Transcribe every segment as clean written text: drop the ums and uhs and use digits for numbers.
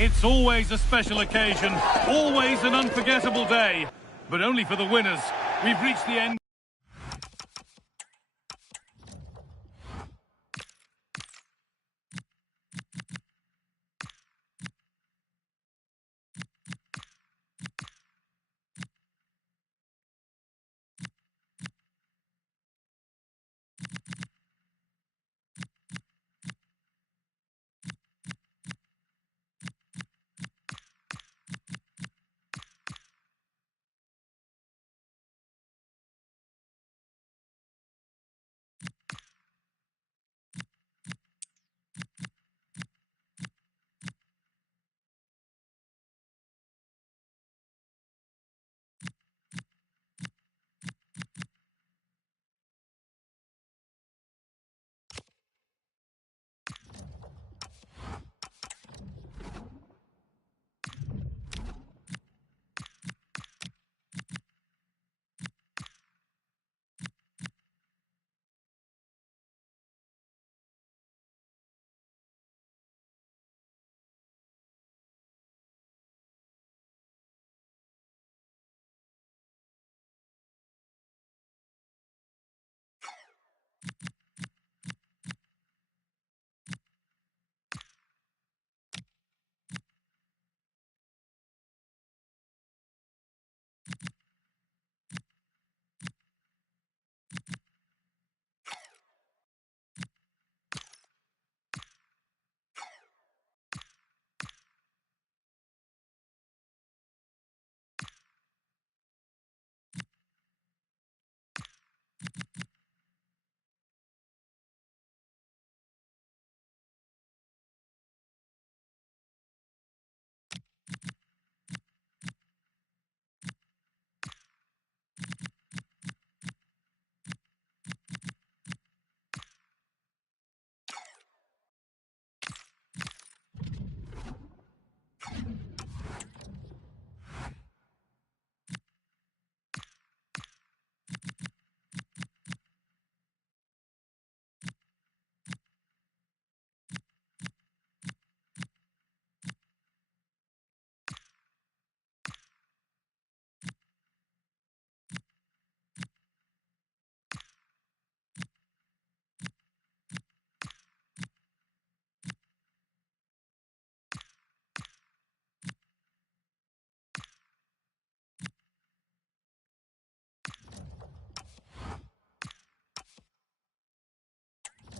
It's always a special occasion, always an unforgettable day, but only for the winners. We've reached the end.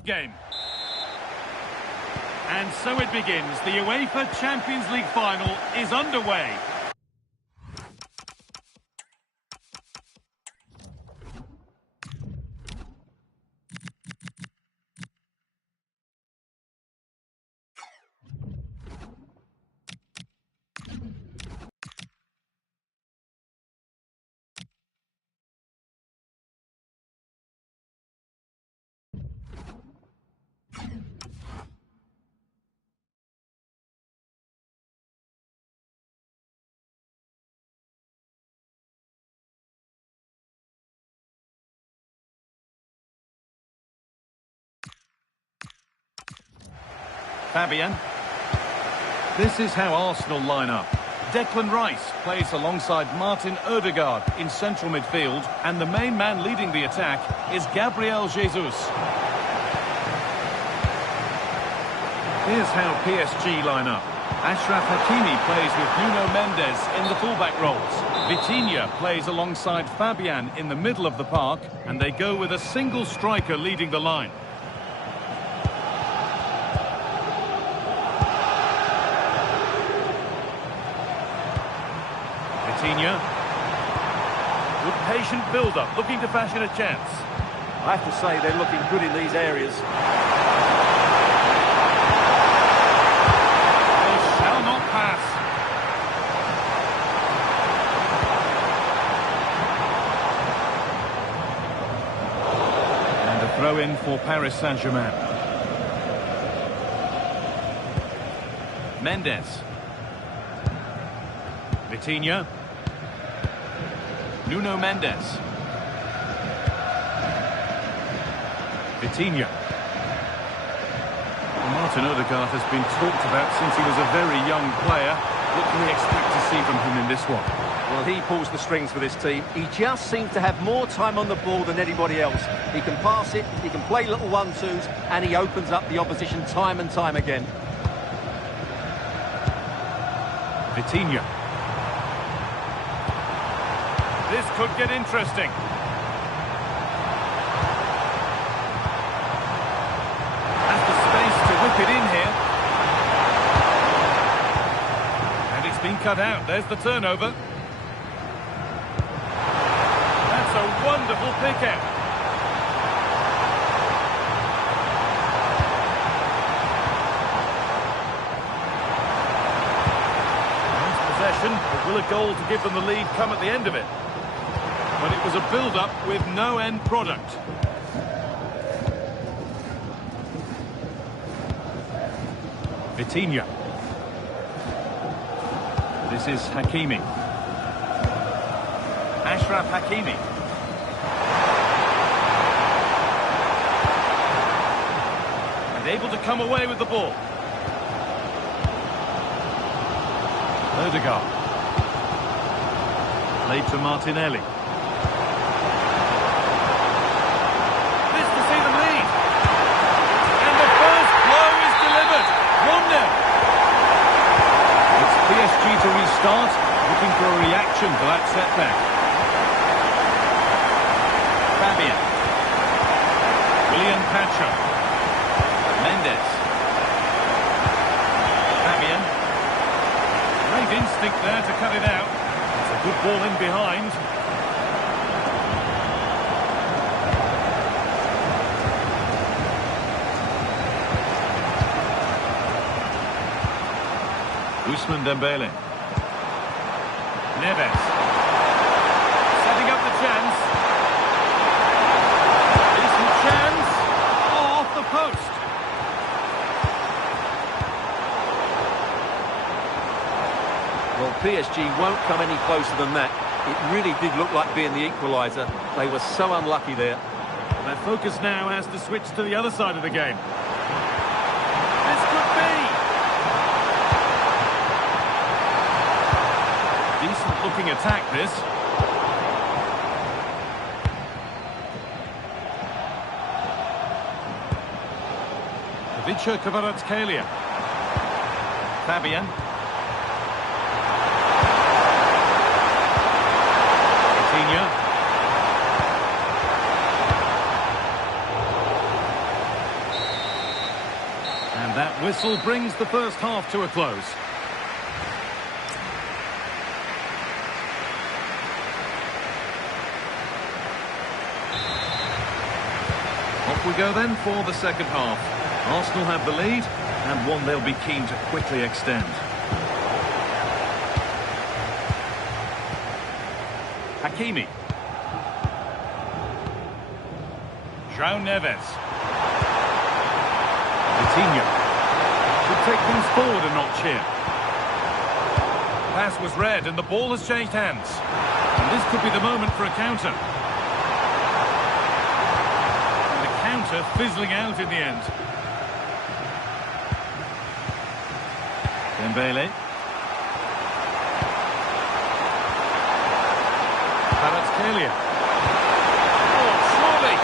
Game. And so it begins. The UEFA Champions League final is underway. Fabian. This is how Arsenal line up. Declan Rice plays alongside Martin Odegaard in central midfield, and the main man leading the attack is Gabriel Jesus. Here's how PSG line up. Achraf Hakimi plays with Nuno Mendes in the fullback roles. Vitinha plays alongside Fabian in the middle of the park, and they go with a single striker leading the line. Vitinha. Good patient build-up, looking to fashion a chance. I have to say they're looking good in these areas. They shall not pass. And a throw-in for Paris Saint-Germain. Mendes. Vitinha. Nuno Mendes. Vitinha. Martin Odegaard has been talked about since he was a very young player. What can we expect to see from him in this one? Well, he pulls the strings for this team. He just seems to have more time on the ball than anybody else. He can pass it, he can play little one-twos, and he opens up the opposition time and time again. Vitinha. This could get interesting. Has the space to whip it in here. And it's been cut out. There's the turnover. That's a wonderful pick-out. Nice possession, but will a goal to give them the lead come at the end of it? But it was a build-up with no end product. Vitinha. This is Hakimi. Ashraf Hakimi. And able to come away with the ball. Odegaard. Played to Martinelli. This to see them lead. And the first blow is delivered. 1-0. It's PSG to restart, looking for a reaction to that setback. Fabian. William Pacho. Mendes. Fabian. Great instinct there to cut it out. It's a good ball in behind. Ousmane Dembele. Neves. Setting up the chance. Decent chance. Oh, off the post. Well, PSG won't come any closer than that. It really did look like being the equaliser. They were so unlucky there. Their focus now has to switch to the other side of the game. This could be. Decent looking attack, this. Ivica Kvaratskhelia. Fabian. Vitinha. And that whistle brings the first half to a close. Off we go then for the second half. Arsenal have the lead, and one they'll be keen to quickly extend. Hakimi. João Neves. Vitinha. Should take things forward a notch here. Pass was read, and the ball has changed hands. And this could be the moment for a counter. And the counter fizzling out in the end. Dembele. Kvaratskhelia. Oh, surely!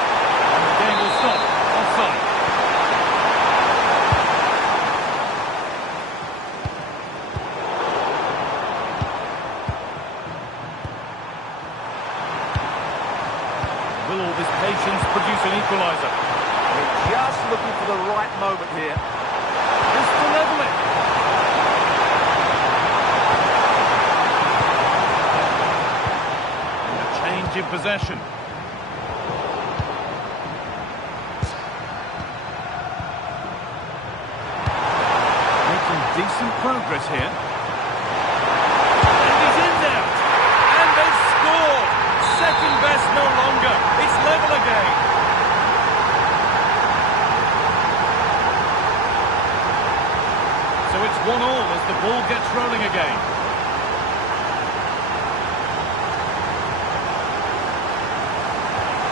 And the game will stop. Offside. Will all this patience produce an equaliser? They're just looking for the right moment here. This to level it. In possession. Making decent progress here. And he's in there. And they score. Second best no longer. It's level again. So it's 1-1 as the ball gets rolling again.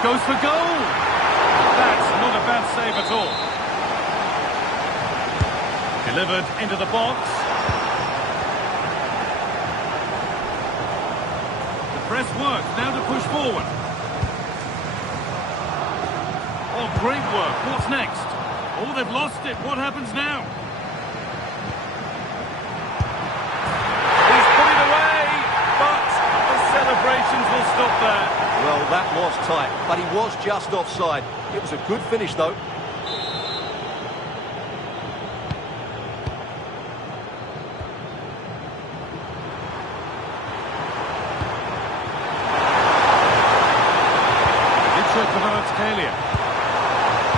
Goes for goal. That's not a bad save at all. Delivered into the box. The press works, now to push forward. Oh, great work. What's next? Oh, they've lost it. What happens now? He's put it away, but the celebrations will stop there. Well, that was tight, but he was just offside. It was a good finish, though.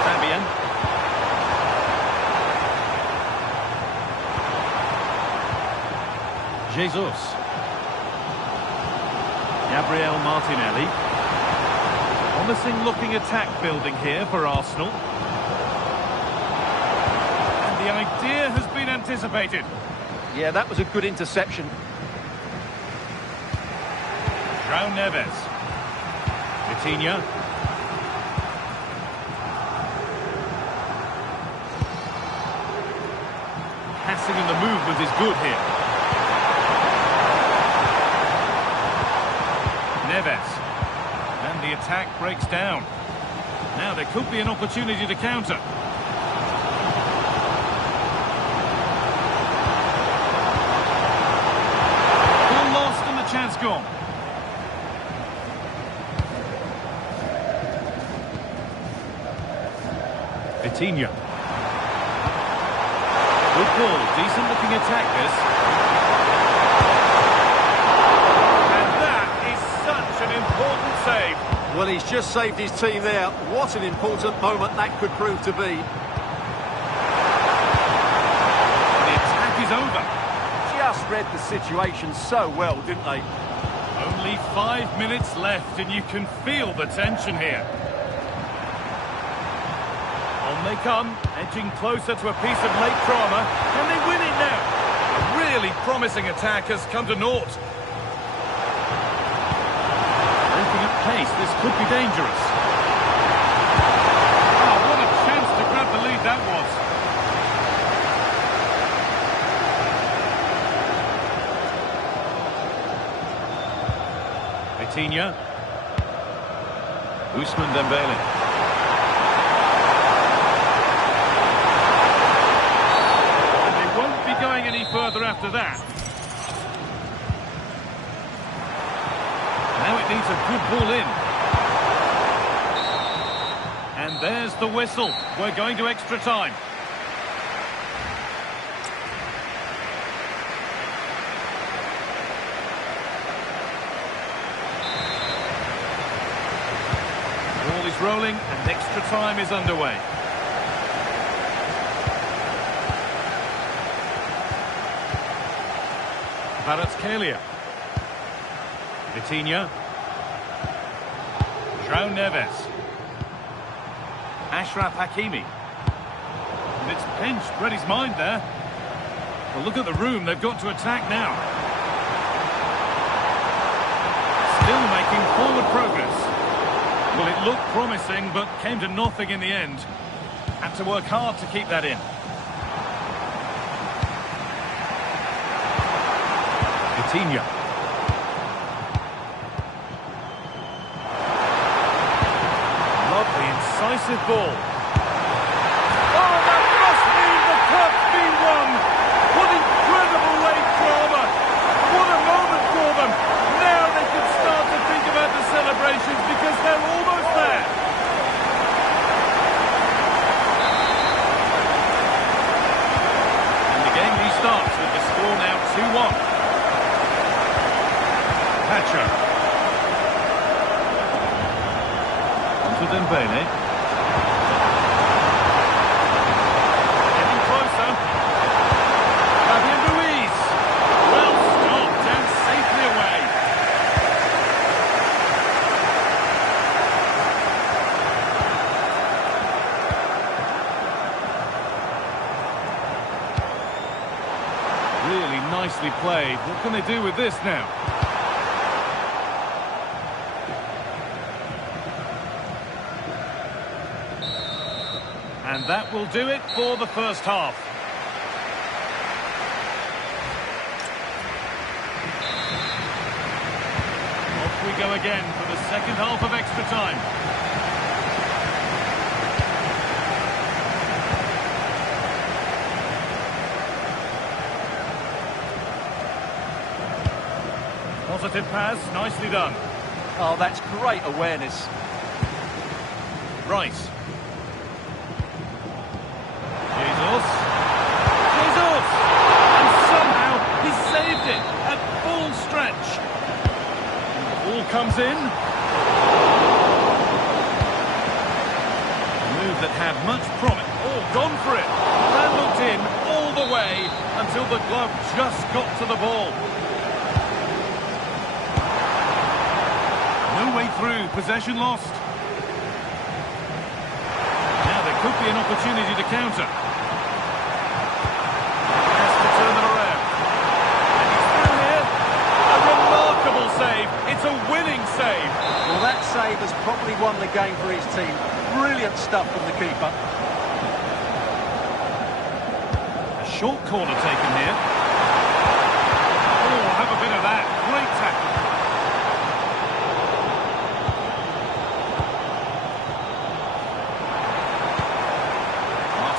Fabian. Jesus. Gabriel Martinelli. Promising looking attack building here for Arsenal. And the idea has been anticipated. Yeah, that was a good interception. João Neves. Vitinha. Passing and the movement is good here. Neves. And the attack breaks down. Now there could be an opportunity to counter. Ball lost and the chance gone. Vitinha. Good ball, decent looking attack this. And that is such an important save. Well, he's just saved his team there. What an important moment that could prove to be. The attack is over. Just read the situation so well, didn't they? Only 5 minutes left and you can feel the tension here. On they come, edging closer to a piece of late drama. Can they win it now? A really promising attack has come to naught. Breaking at pace, this could be dangerous. Oh, what a chance to grab the lead that was. Vitinha. Ousmane Dembele. Going any further after that. Now it needs a good ball in. And there's the whistle. We're going to extra time. The ball is rolling and extra time is underway. Kvaratskhelia. Vitinha. João Neves. Achraf Hakimi. And it's pinched, read his mind there. Well, look at the room, they've got to attack now. Still making forward progress. Well, it looked promising, but came to nothing in the end. Had to work hard to keep that in. Vitinha. Lovely, incisive ball. Oh, that must mean the cup's been won! What incredible late drama! What a moment for them! Now they can start to think about the celebrations because they're almost there! And the game restarts with the score now 2-1. Hatcher. On to Dembele. Getting closer. Fabian Ruiz. Well stopped and safely away. Really nicely played. What can they do with this now? And that will do it for the first half. go again for the second half of extra time. Positive pass, nicely done. Oh, that's great awareness. Rice. Jesus. Jesus! And somehow he saved it at full stretch. The ball comes in. A move that had much promise. Oh, gone for it. That looked in all the way until the glove just got to the ball. No way through, possession lost. Now there could be an opportunity to counter. Has to turn it around. And he's through here. A remarkable save. It's a winning save. Well, that save has probably won the game for his team. Brilliant stuff from the keeper. A short corner taken here. Oh, have a bit of that. Great tackle.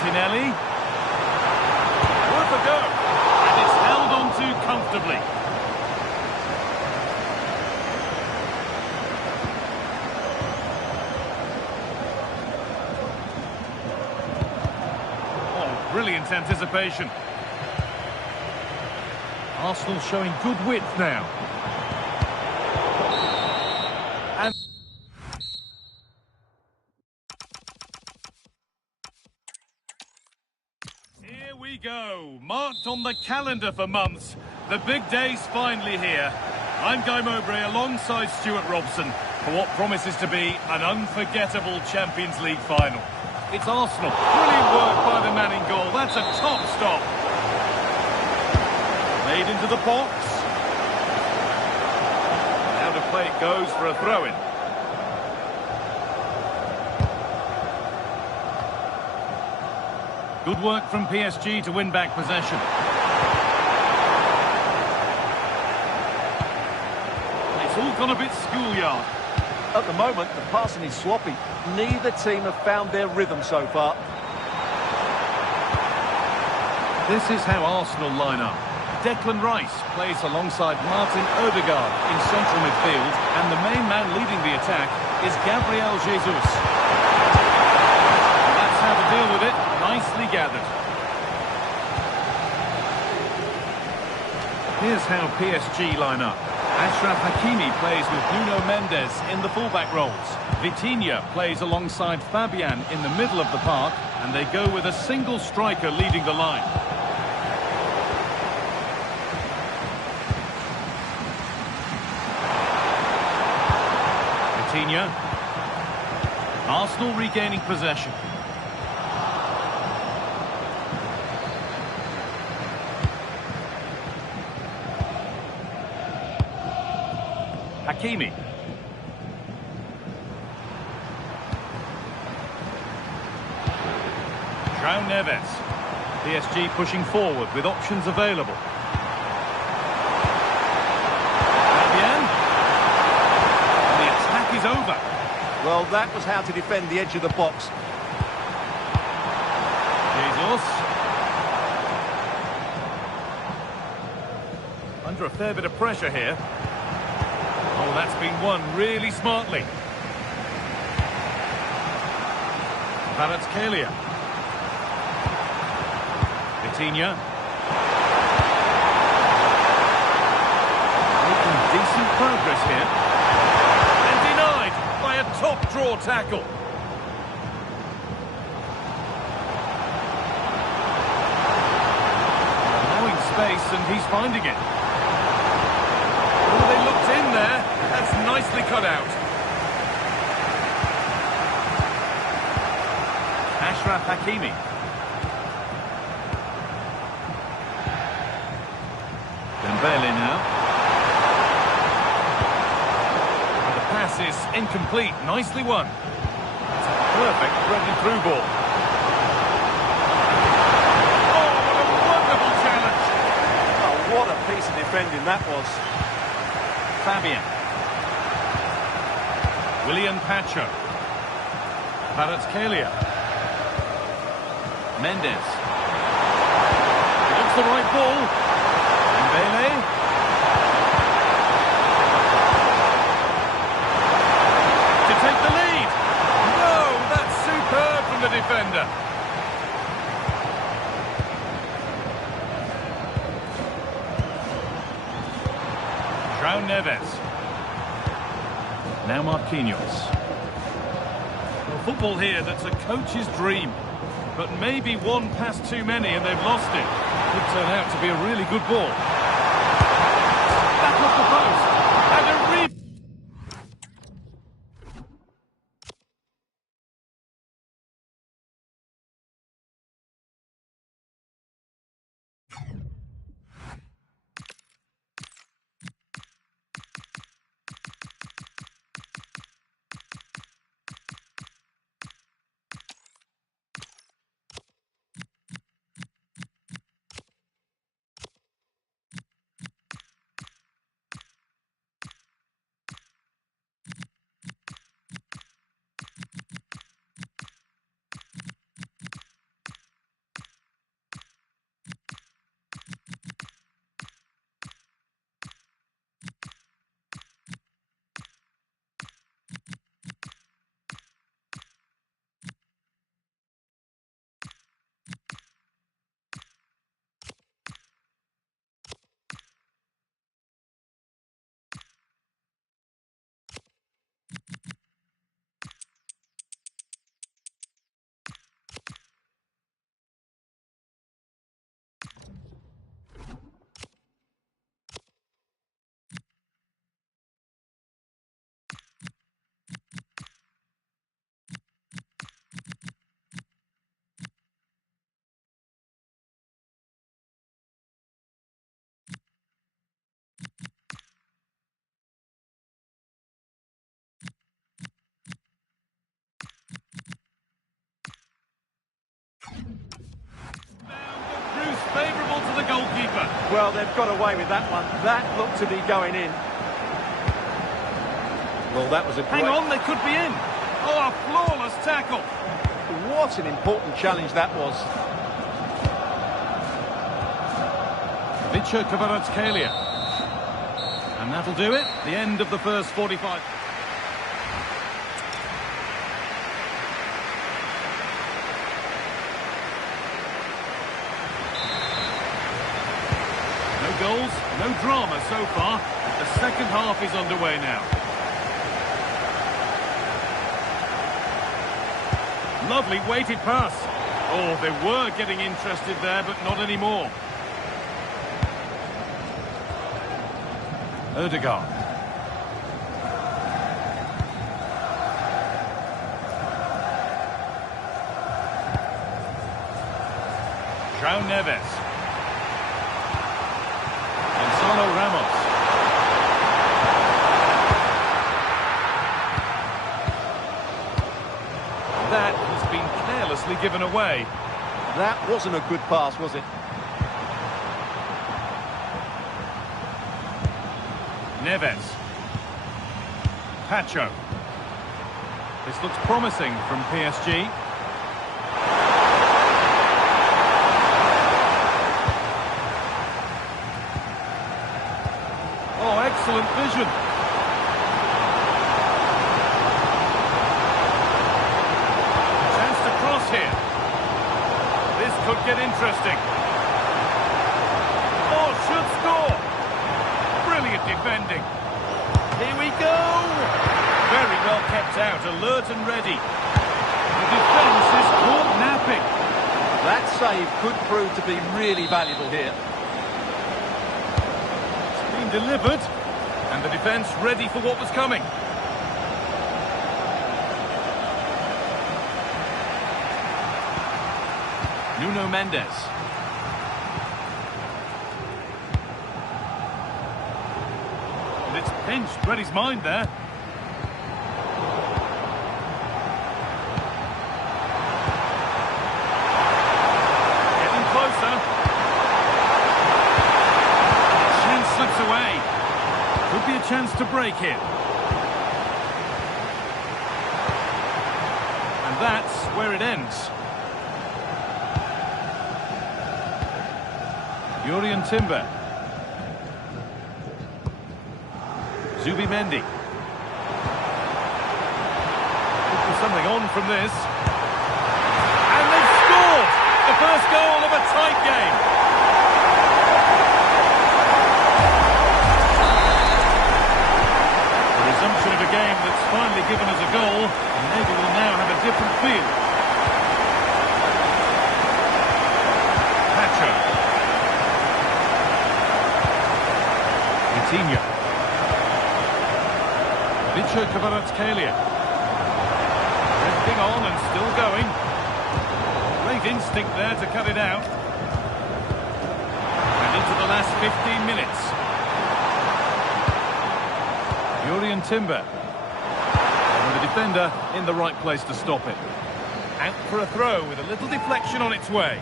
Martinelli. Worth a go. And it's held on to comfortably. Oh, brilliant anticipation. Arsenal showing good width now. And here we go, marked on the calendar for months. The big day's finally here. I'm Guy Mowbray alongside Stuart Robson for what promises to be an unforgettable Champions League final. It's Arsenal. Brilliant work by the man in goal. That's a top stop. Made into the box. Now to play it goes for a throw-in. Good work from PSG to win back possession. It's all gone a bit schoolyard. At the moment, the passing is sloppy. Neither team have found their rhythm so far. This is how Arsenal line up. Declan Rice plays alongside Martin Odegaard in central midfield, and the main man leading the attack is Gabriel Jesus. And that's how to deal with it. Nicely gathered. Here's how PSG line up. Achraf Hakimi plays with Nuno Mendes in the fullback roles. Vitinha plays alongside Fabian in the middle of the park, and they go with a single striker leading the line. Vitinha. Arsenal regaining possession. Hakimi. João Neves. PSG pushing forward with options available. Fabian. And the attack is over. Well, that was how to defend the edge of the box. Jesus. Under a fair bit of pressure here. Oh, that's been won really smartly. Kvaratskhelia. Vitinha. Making decent progress here. And denied by a top draw tackle. Allowing space and he's finding it. Oh, they looked in there. That's nicely cut out. Achraf Hakimi. Dembele now. The pass is incomplete. Nicely won. It's a perfect threaded-through ball. Oh, what a wonderful challenge. Oh, what a piece of defending that was. Fabian. William Pacho. Kvaratskhelia. Mendes. Looks the right ball. Mbele. To take the lead. No, that's superb from the defender. João Neves. Now Marquinhos. Well, football here that's a coach's dream. But maybe one pass too many and they've lost it. Could turn out to be a really good ball. Back off the post. And a favourable to the goalkeeper. Well, they've got away with that one. That looked to be going in. Well, that was a great... Hang on, they could be in. Oh, a flawless tackle. What an important challenge that was. Kvaratskhelia. And that'll do it. The end of the first 45. No goals, no drama so far. The second half is underway now. Lovely weighted pass. Oh, they were getting interested there, but not anymore. Ødegaard. João Neves. Gonzalo Ramos. That has been carelessly given away. That wasn't a good pass, was it? Neves. Pacho. This looks promising from PSG. Oh, excellent vision. Chance to cross here. This could get interesting. Oh, should score. Brilliant defending. Here we go. Very well kept out, alert and ready. The defence is caught napping. That save could prove to be really valuable here. It's been delivered, and the defence ready for what was coming. Nuno Mendes. And it's pinched, read his mind there. Getting closer. Chance slips away. Could be a chance to break here. And that's where it ends. Jurriën Timber. Zubimendi. Could be something on from this. And they've scored! The first goal of a tight game. The resumption of a game that's finally given us a goal, and maybe we'll now have a different feel. Pacho. Vitinha. Vicho Kvaratskhelia. Drifting on and still going. Great instinct there to cut it out. And into the last 15 minutes. Jurriën Timber. And the defender in the right place to stop it. Out for a throw with a little deflection on its way.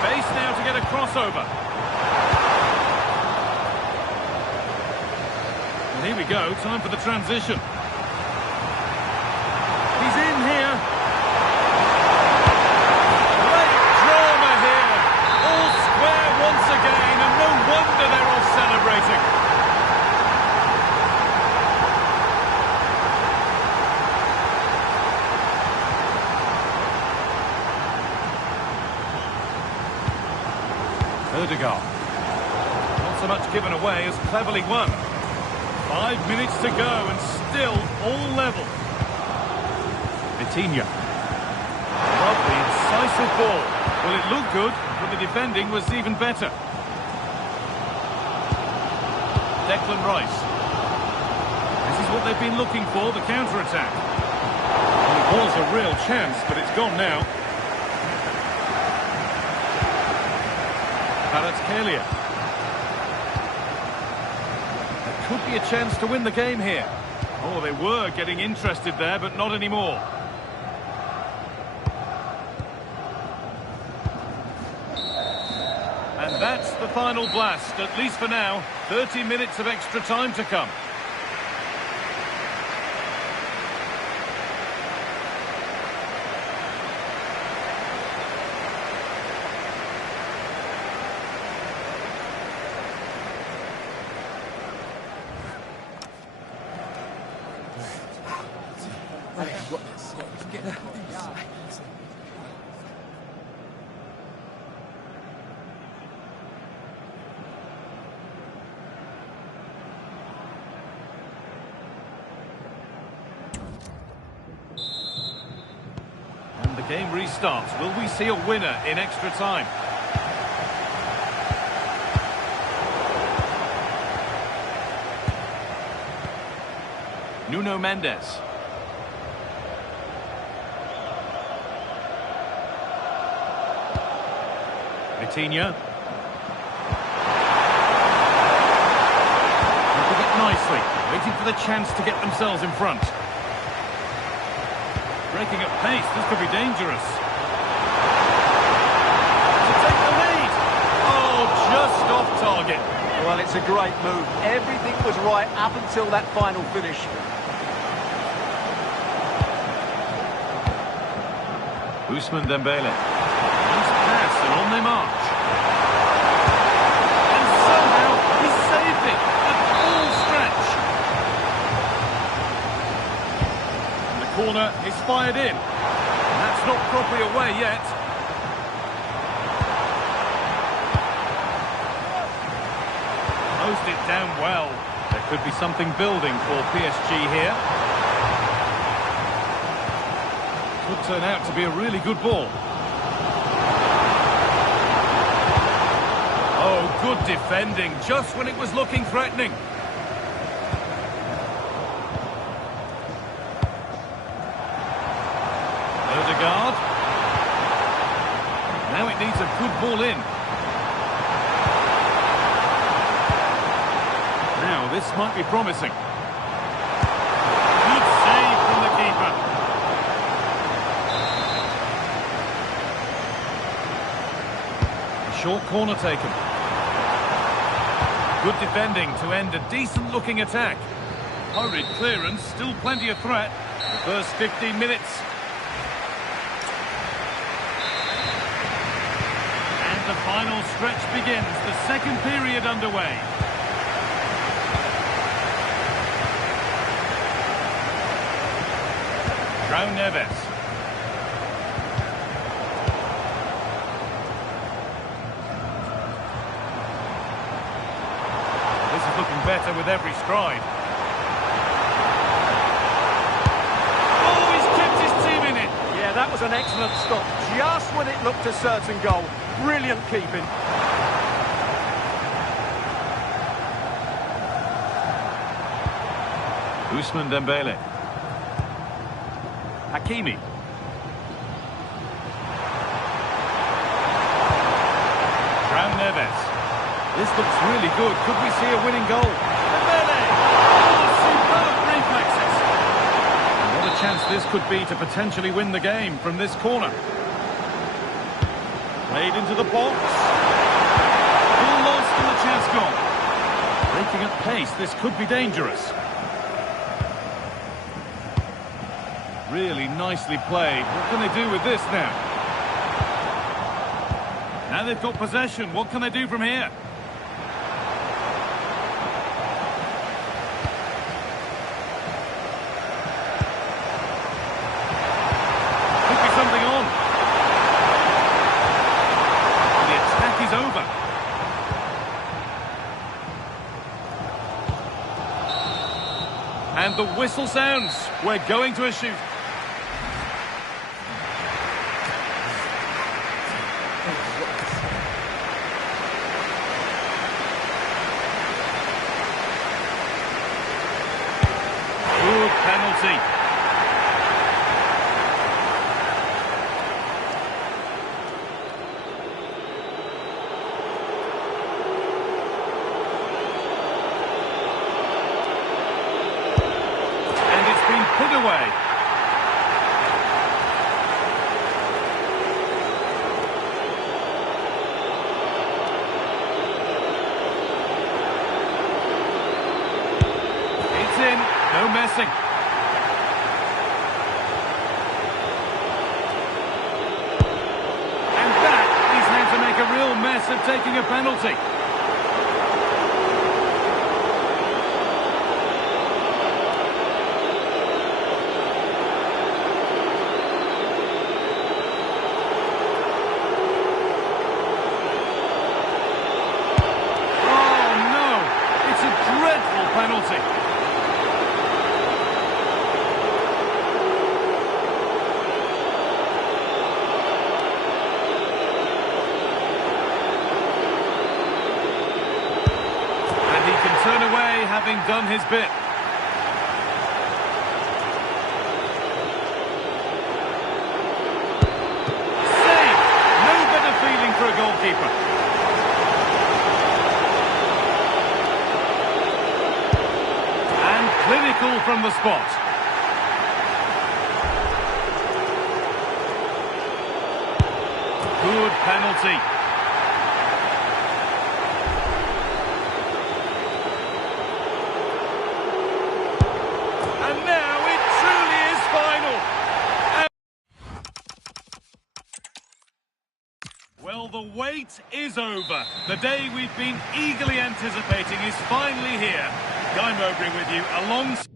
Space now to get a crossover. And here we go, time for the transition. He's in here. Great drama here. All square once again, and no wonder they're all celebrating. Ødegaard. Not so much given away as cleverly won. 5 minutes to go and still all level. Vitinha. Lovely, incisive ball. Well, it looked good, but the defending was even better. Declan Rice. This is what they've been looking for, the counter-attack. Well, it was a real chance, but it's gone now. Kvaratskhelia. There could be a chance to win the game here. Oh, they were getting interested there, but not anymore. And that's the final blast, at least for now. 30 minutes of extra time to come. The game restarts. Will we see a winner in extra time? Nuno Mendes. Vitinha. Looking it nicely, waiting for the chance to get themselves in front. Breaking at pace, this could be dangerous. To take the lead! Oh, just off target. Well, it's a great move. Everything was right up until that final finish. Ousmane Dembele. Nice pass and on they march. And somehow he saved it at full stretch. And the corner is fired in. And that's not properly away yet. Closed it down well. There could be something building for PSG here. Could turn out to be a really good ball. Oh, good defending, just when it was looking threatening. Ødegaard. Now it needs a good ball in. Now this might be promising. Good save from the keeper. Short corner taken. Good defending to end a decent-looking attack. hurried clearance, still plenty of threat. The first 15 minutes. And the final stretch begins. The second period underway. João Neves. This is looking better with every stride. Oh, he's kept his team in it. Yeah, that was an excellent stop. Just when it looked a certain goal. Brilliant keeping. Ousmane Dembele. Hakimi. João Neves. This looks really good. Could we see a winning goal? Dembele! Oh, superb reflexes! And what a chance this could be to potentially win the game from this corner. Played into the box. All lost and the chance gone. Breaking at pace, this could be dangerous. Really nicely played. What can they do with this now? Now they've got possession. What can they do from here? Could be something on. And the attack is over. And the whistle sounds. We're going to a shoot. Good penalty. And it's been put away. It's in. No messing. And that is how to make a real mess of taking a penalty. Oh no! It's a dreadful penalty. Turn away, having done his bit. Save! No better feeling for a goalkeeper. And clinical from the spot. Good penalty. Well, the wait is over. The day we've been eagerly anticipating is finally here. Guy Mowbray with you alongside...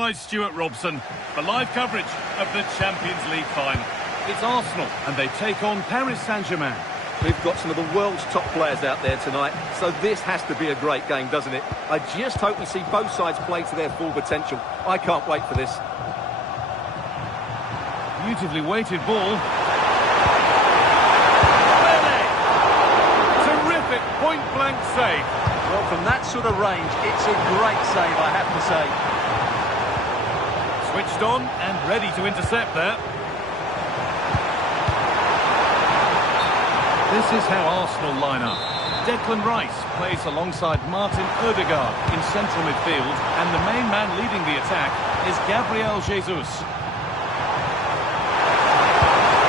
alongside Stuart Robson for live coverage of the Champions League final. It's Arsenal and they take on Paris Saint-Germain. We've got some of the world's top players out there tonight, so this has to be a great game, doesn't it? I just hope we see both sides play to their full potential. I can't wait for this. Beautifully weighted ball. Terrific point-blank save. Well, from that sort of range, it's a great save, I have to say. Switched on and ready to intercept there. This is how Arsenal line up. Declan Rice plays alongside Martin Odegaard in central midfield, and the main man leading the attack is Gabriel Jesus.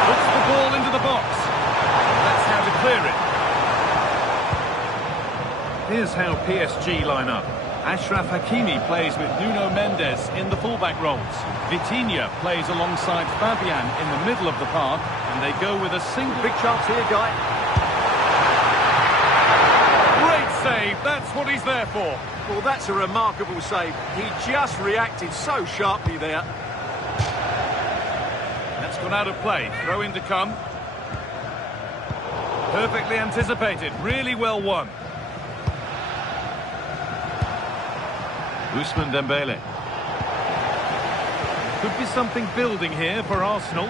Puts the ball into the box. That's how to clear it. Here's how PSG line up. Achraf Hakimi plays with Nuno Mendes in the fullback roles. Vitinha plays alongside Fabian in the middle of the park, and they go with a single... Big chance here, Guy. Great save, that's what he's there for. Well, that's a remarkable save. He just reacted so sharply there. That's gone out of play. Throw in to come. Perfectly anticipated, really well won. Ousmane Dembele. Could be something building here for Arsenal.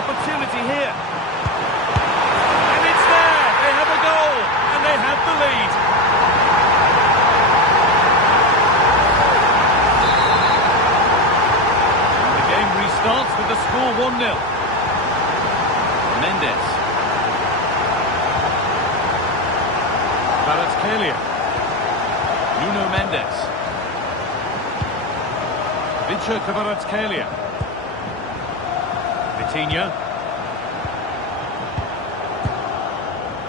Opportunity here. And it's there! They have a goal! And they have the lead. And the game restarts with the score 1-0. Mendes. Kvaratskhelia. Nuno Mendes. Kvaratskhelia. Vitinha.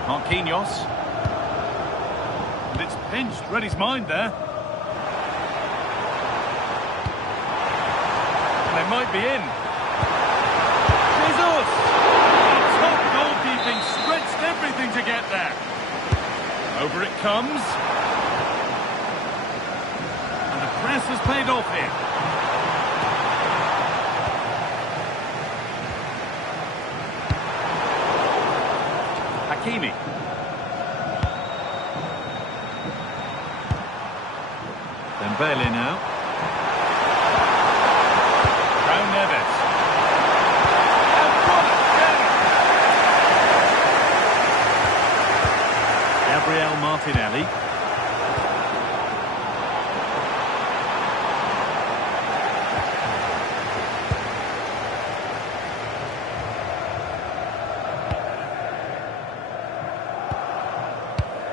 Marquinhos. And it's pinched. Read his mind there. And they might be in. Jesus! Top goalkeeping, stretched everything to get there. Over it comes. And the press has paid off here. Hakimi. Dembele now. Raul Neves. And what a save! Gabriel Martinelli.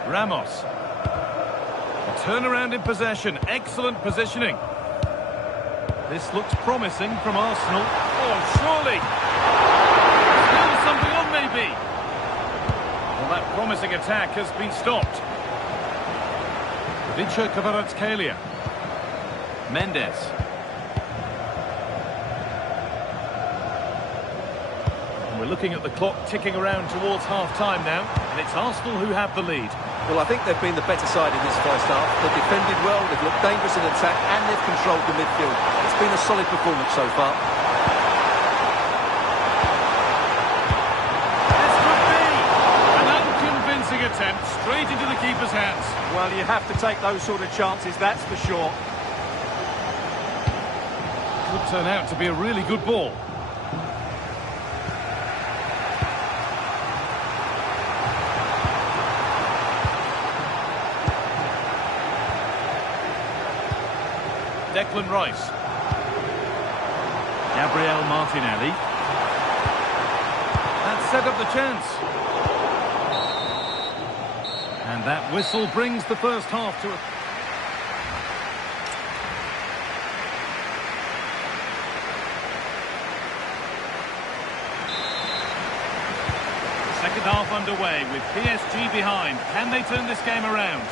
Ramos. A turnaround in possession. Excellent positioning. This looks promising from Arsenal. Oh, surely. Still something on, maybe. Well, that promising attack has been stopped. Kvaratskhelia. Mendes. And we're looking at the clock ticking around towards half-time now, and it's Arsenal who have the lead. Well, I think they've been the better side in this first half. They've defended well, they've looked dangerous in attack, and they've controlled the midfield. It's been a solid performance so far. This could be an unconvincing attempt straight into the keeper's hands. Well, you have to take those sort of chances, that's for sure. Could turn out to be a really good ball. Declan Rice. Gabriel Martinelli. That set up the chance. And that whistle brings the first half to a... Second half underway with PSG behind. Can they turn this game around?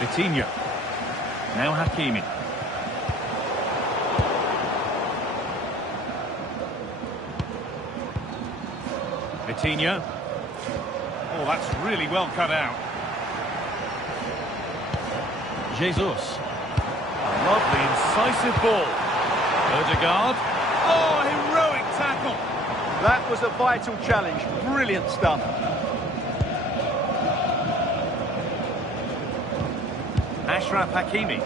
Vitinha. Now Hakimi. Vitinha. Oh, that's really well cut out. Jesus. A lovely, incisive ball. Odegaard. Oh, heroic tackle. That was a vital challenge. Brilliant stuff. Achraf Hakimi.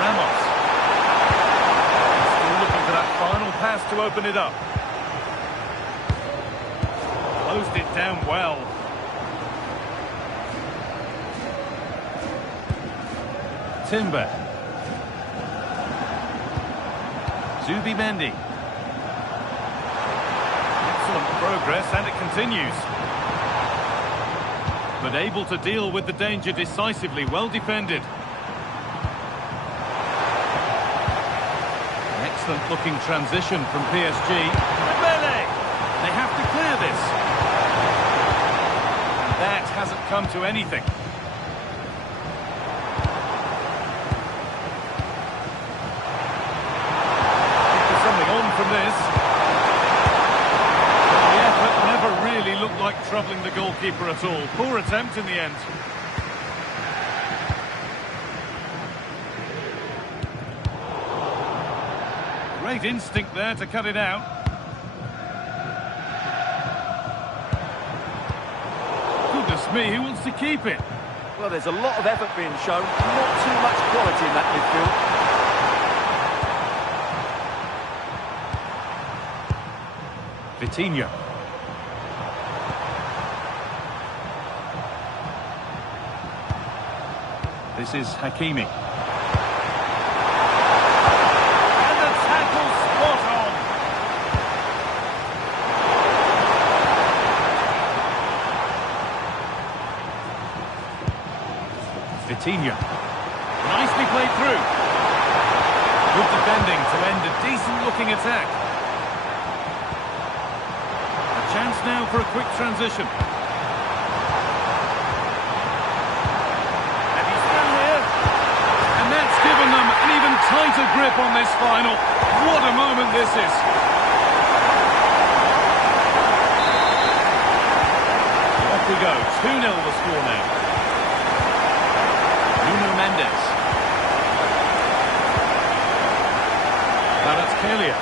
Ramos. Still looking for that final pass to open it up. Closed it down well. Timber. Zubimendi. Excellent progress, and it continues. But able to deal with the danger decisively, well defended. An excellent looking transition from PSG. Dembele! They have to clear this. And that hasn't come to anything. From this. The effort never really looked like troubling the goalkeeper at all. Poor attempt in the end. Great instinct there to cut it out. Goodness me, who wants to keep it? Well, there's a lot of effort being shown. Not too much quality in that midfield. Vitinha. This is Hakimi. And the tackle spot on. Vitinha. Nicely played through. Good defending to end a decent-looking attack. Chance now for a quick transition. And he's through here. And that's given them an even tighter grip on this final. What a moment this is. Off we go. 2-0 the score now. Nuno Mendes. Kvaratskhelia.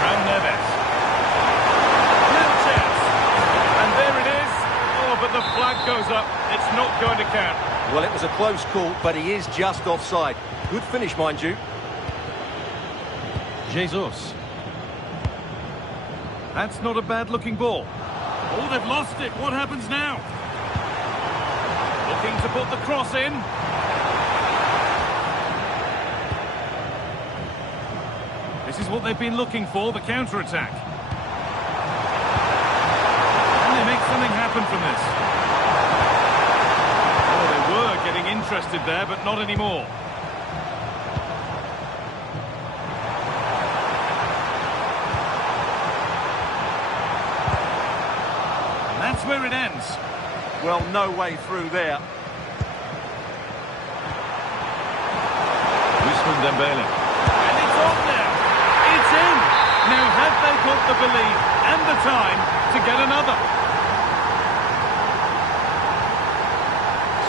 Raul Neves. But the flag goes up. It's not going to count. Well, it was a close call, but he is just offside. Good finish, mind you. Jesus. That's not a bad-looking ball. Oh, they've lost it. What happens now? Looking to put the cross in. This is what they've been looking for, the counter-attack. Make something happen from this. Oh, they were getting interested there, but not anymore. And that's where it ends. Well, no way through there. Ousmane Dembele. And it's on now. It's in. Now, have they got the belief and the time to get another?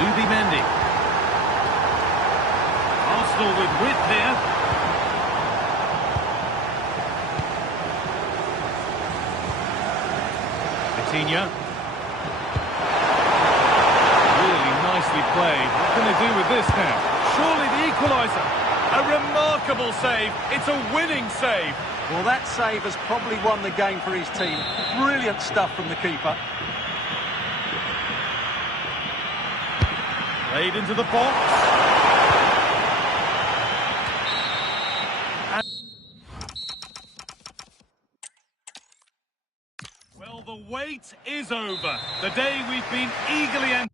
Zubimendi. Arsenal with width here. Vitinha. Really nicely played. What can they do with this now? Surely the equaliser. A remarkable save. It's a winning save. Well, that save has probably won the game for his team. Brilliant stuff from the keeper. Played into the box. And well, the wait is over. The day we've been eagerly anticipating.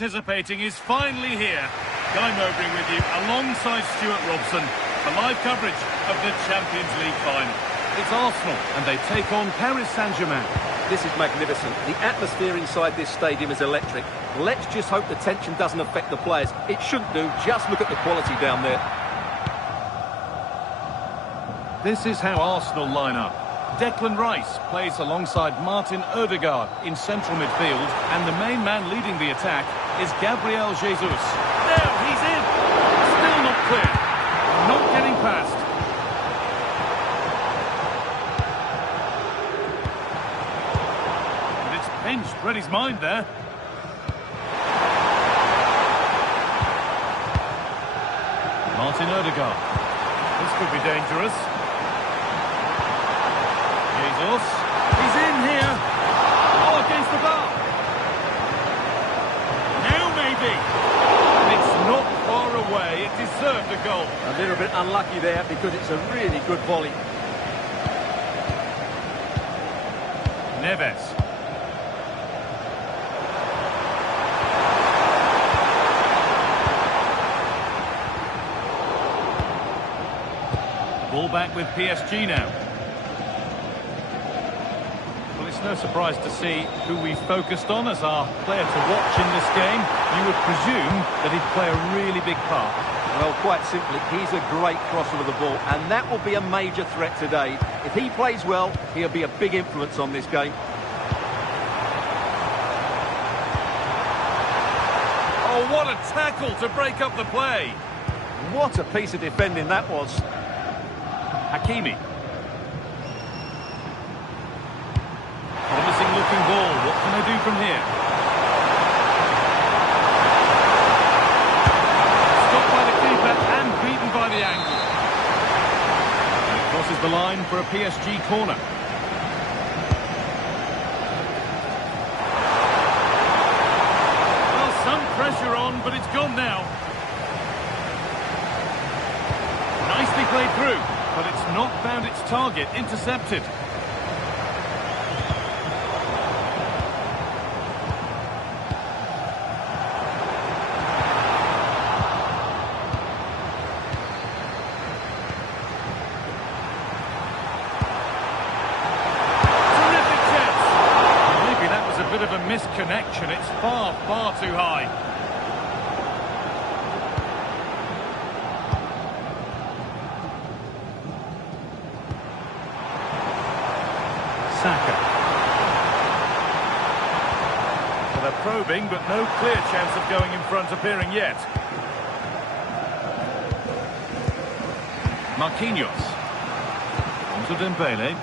anticipating is finally here. Guy Mowbray with you, alongside Stuart Robson, for live coverage of the Champions League final. It's Arsenal, and they take on Paris Saint-Germain. This is magnificent. The atmosphere inside this stadium is electric. Let's just hope the tension doesn't affect the players. It shouldn't do. Just look at the quality down there. This is how Arsenal line up. Declan Rice plays alongside Martin Odegaard in central midfield, and the main man leading the attack is Gabriel Jesus. Now he's in! Still not clear. Not getting past. But it's pinched. Read his mind there. Martin Odegaard. This could be dangerous. Jesus. He's in here. Oh, against the bar. Now maybe. And it's not far away. It deserved a goal. A little bit unlucky there because it's a really good volley. Neves. Ball back with PSG now. Well, it's no surprise to see who we focused on as our player to watch in this game. You would presume that he'd play a really big part. Well, quite simply, he's a great crosser of the ball, and that will be a major threat today. If he plays well, he'll be a big influence on this game. Oh, what a tackle to break up the play. What a piece of defending that was. Hakimi. Promising looking ball. What can they do from here? Stopped by the keeper and beaten by the angle. And it crosses the line for a PSG corner. Well, some pressure on, but it's gone now. Nicely played through, but it's not found its target. Intercepted. Bit of a misconnection. It's far, far too high. Saka. Well, they're probing, but no clear chance of going in front appearing yet. Marquinhos. Onto Dembele.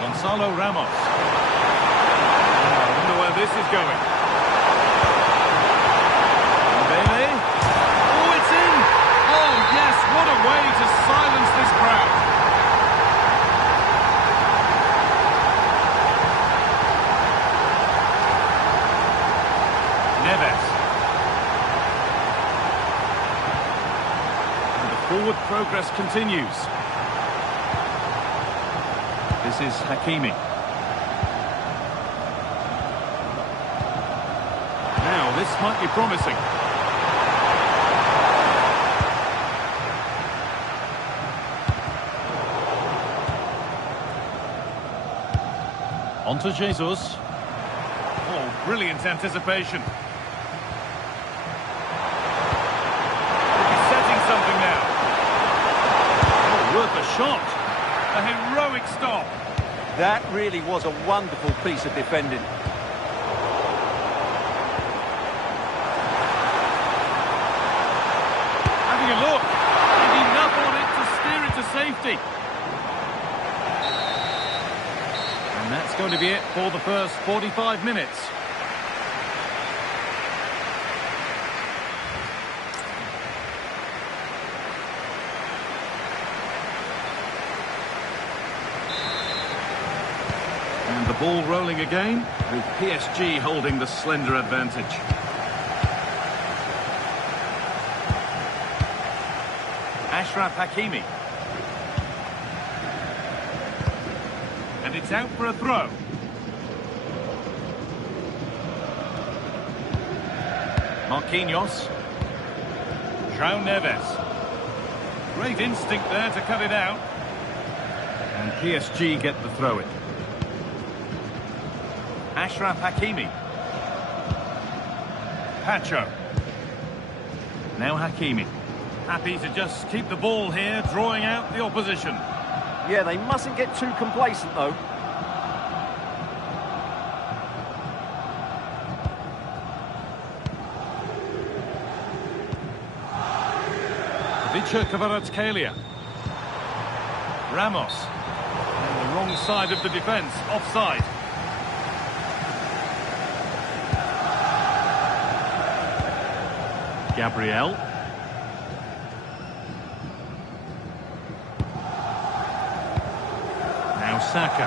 Gonzalo Ramos. I wonder where this is going. Dembele. Oh, it's in! Oh, yes, what a way to silence this crowd. Neves. And the forward progress continues. This is Hakimi. Now, this might be promising. On to Jesus. Oh, brilliant anticipation. He's setting something now. Oh, worth a shot. A heroic stop. That really was a wonderful piece of defending. Having a look. And enough on it to steer it to safety. And that's going to be it for the first 45 minutes. And the ball rolling again, with PSG holding the slender advantage. Achraf Hakimi. And it's out for a throw. Marquinhos. João Neves. Great instinct there to cut it out. And PSG get the throw-in. Achraf Hakimi. Pacho. Now Hakimi. Happy to just keep the ball here, drawing out the opposition. Yeah, they mustn't get too complacent, though. Vicha Kvaratskhelia. Ramos. On the wrong side of the defence, offside. Gabriel. Now Saka.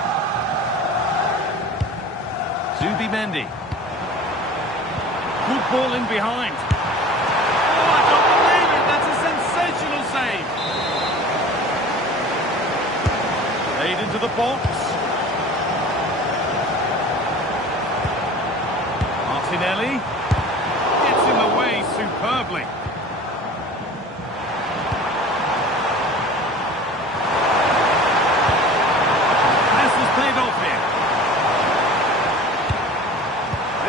Zubimendi. Good ball in behind. Oh, I don't believe it. That's a sensational save. Played into the box. Martinelli. Gets in the way superbly. Pass was played off here.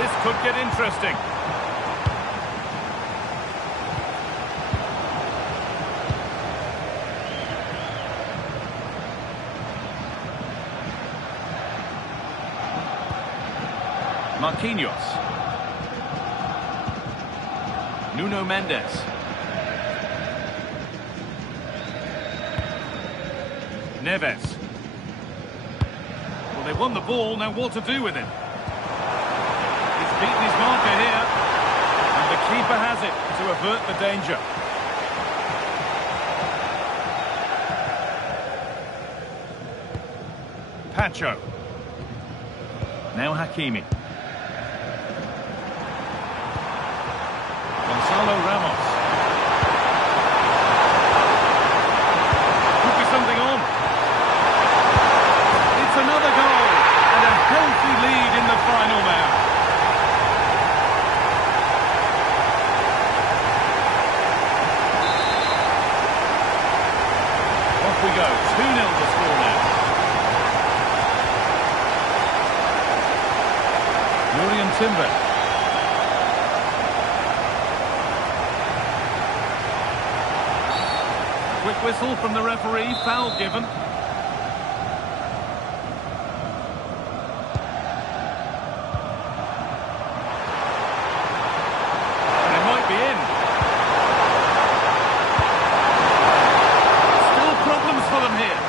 This could get interesting. Marquinhos. Nuno Mendes. Neves. Well, they won the ball, now what to do with it? He's beaten his marker here. And the keeper has it to avert the danger. Pacho. Now Hakimi. Gonzalo Ramos. Could be something on. It's another goal and a healthy lead in the final now. Off we go. 2-0 the score now. Julian Timber. Quick whistle from the referee, foul given. And it might be in. Still problems for them here.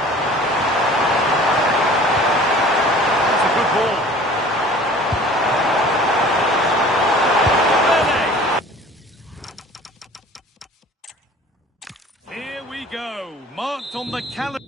That's a good ball. Go, marked on the calendar.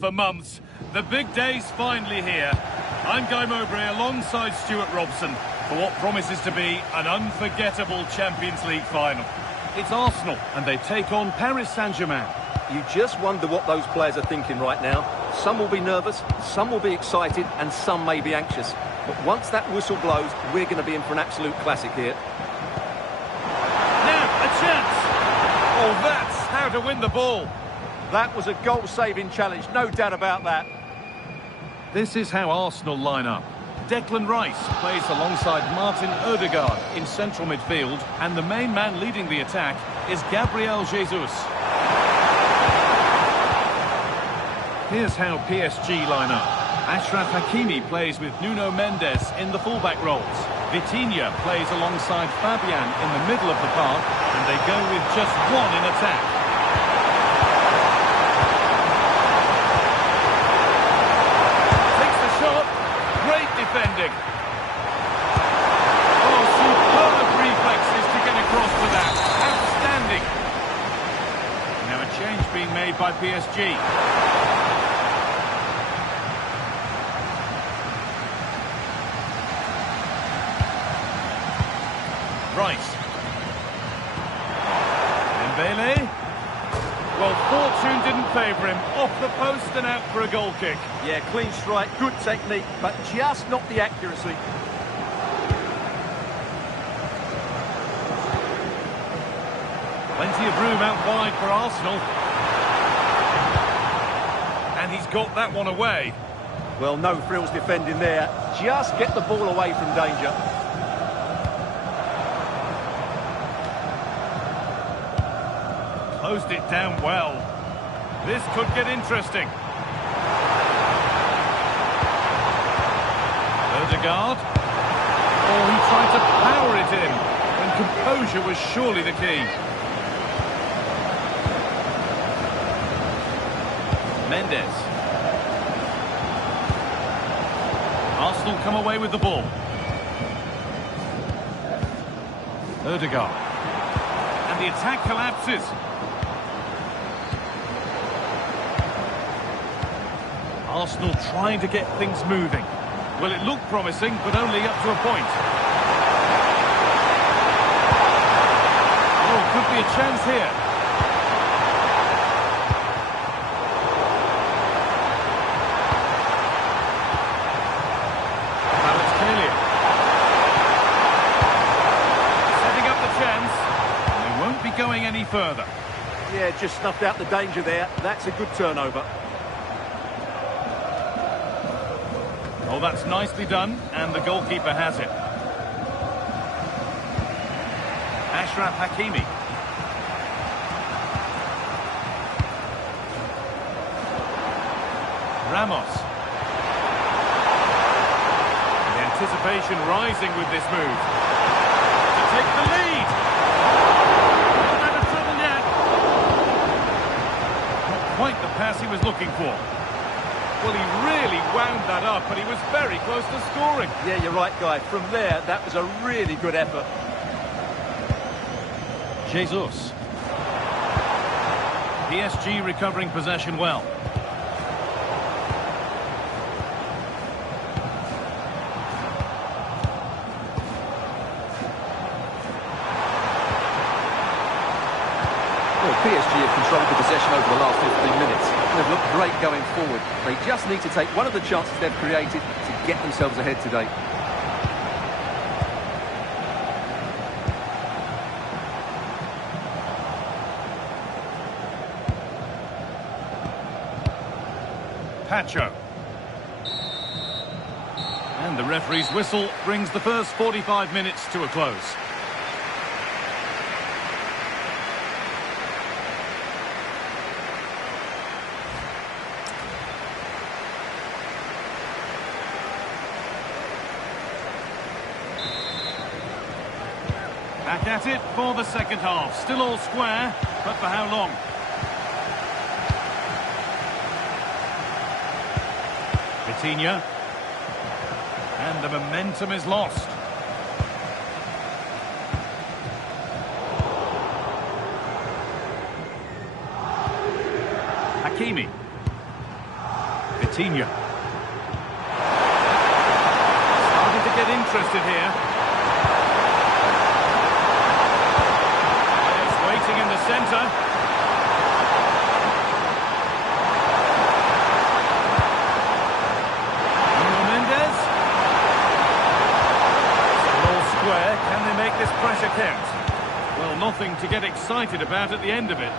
For months, The big day's finally here. I'm Guy Mowbray alongside Stuart Robson for what promises to be an unforgettable Champions League final. It's Arsenal and they take on Paris Saint-Germain. You just wonder what those players are thinking right now. Some will be nervous, some will be excited, and some may be anxious. But once that whistle blows, we're going to be in for an absolute classic here. Now, a chance! Oh, that's how to win the ball. That was a goal-saving challenge, no doubt about that. This is how Arsenal line up. Declan Rice plays alongside Martin Odegaard in central midfield, and the main man leading the attack is Gabriel Jesus. Here's how PSG line up. Achraf Hakimi plays with Nuno Mendes in the fullback roles. Vitinha plays alongside Fabian in the middle of the park, and they go with just one in attack. Takes the shot. Great defending. Oh, superb reflexes to get across to that. Outstanding. Now a change being made by PSG. Rice. Dembele. Well, fortune didn't favour him. Off the post and out for a goal kick. Yeah, clean strike, good technique, but just not the accuracy. Plenty of room out wide for Arsenal. And he's got that one away. Well, no frills defending there. Just get the ball away from danger. Closed it down well. This could get interesting. Odegaard. Oh, he tried to power it in, and composure was surely the key. Mendes. Arsenal come away with the ball. Odegaard. And the attack collapses. Arsenal trying to get things moving. Well, it looked promising, but only up to a point. Oh, could be a chance here. Now it's clear. Setting up the chance. And they won't be going any further. Yeah, just snuffed out the danger there. That's a good turnover. Oh, that's nicely done, and the goalkeeper has it. Achraf Hakimi. Ramos. The anticipation rising with this move. To take the lead. Not out of trouble yet. Not quite the pass he was looking for. Well, he really wound that up, but he was very close to scoring. Yeah, you're right, Guy. From there, that was a really good effort. Jesus. PSG recovering possession well. Well, PSG have controlled the possession over the last 15 minutes. They've looked great going forward. They just need to take one of the chances they've created to get themselves ahead today. Pacho. And the referee's whistle brings the first 45 minutes to a close. Back at it for the second half. Still all square, but for how long? Vitinha. And the momentum is lost. Hakimi. Vitinha. Starting to get interested here. Players waiting in the centre. Can they make this pressure count? Well, nothing to get excited about at the end of it.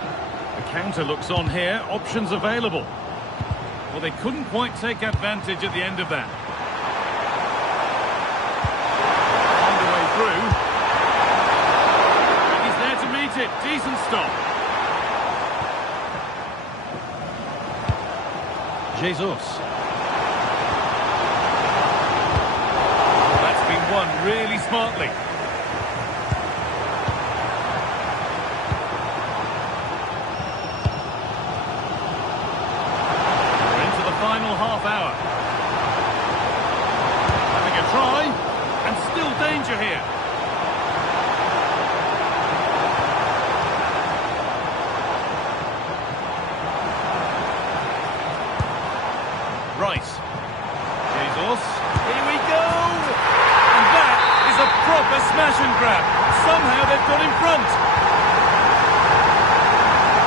The counter looks on here, options available. Well, they couldn't quite take advantage at the end of that. Find a way through. And he's there to meet it. Decent stop. Jesus. Won really smartly. We're into the final half hour. Having a try, and still danger here. Rice. Jesus. Here we go! A proper smash and grab. Somehow they've got in front.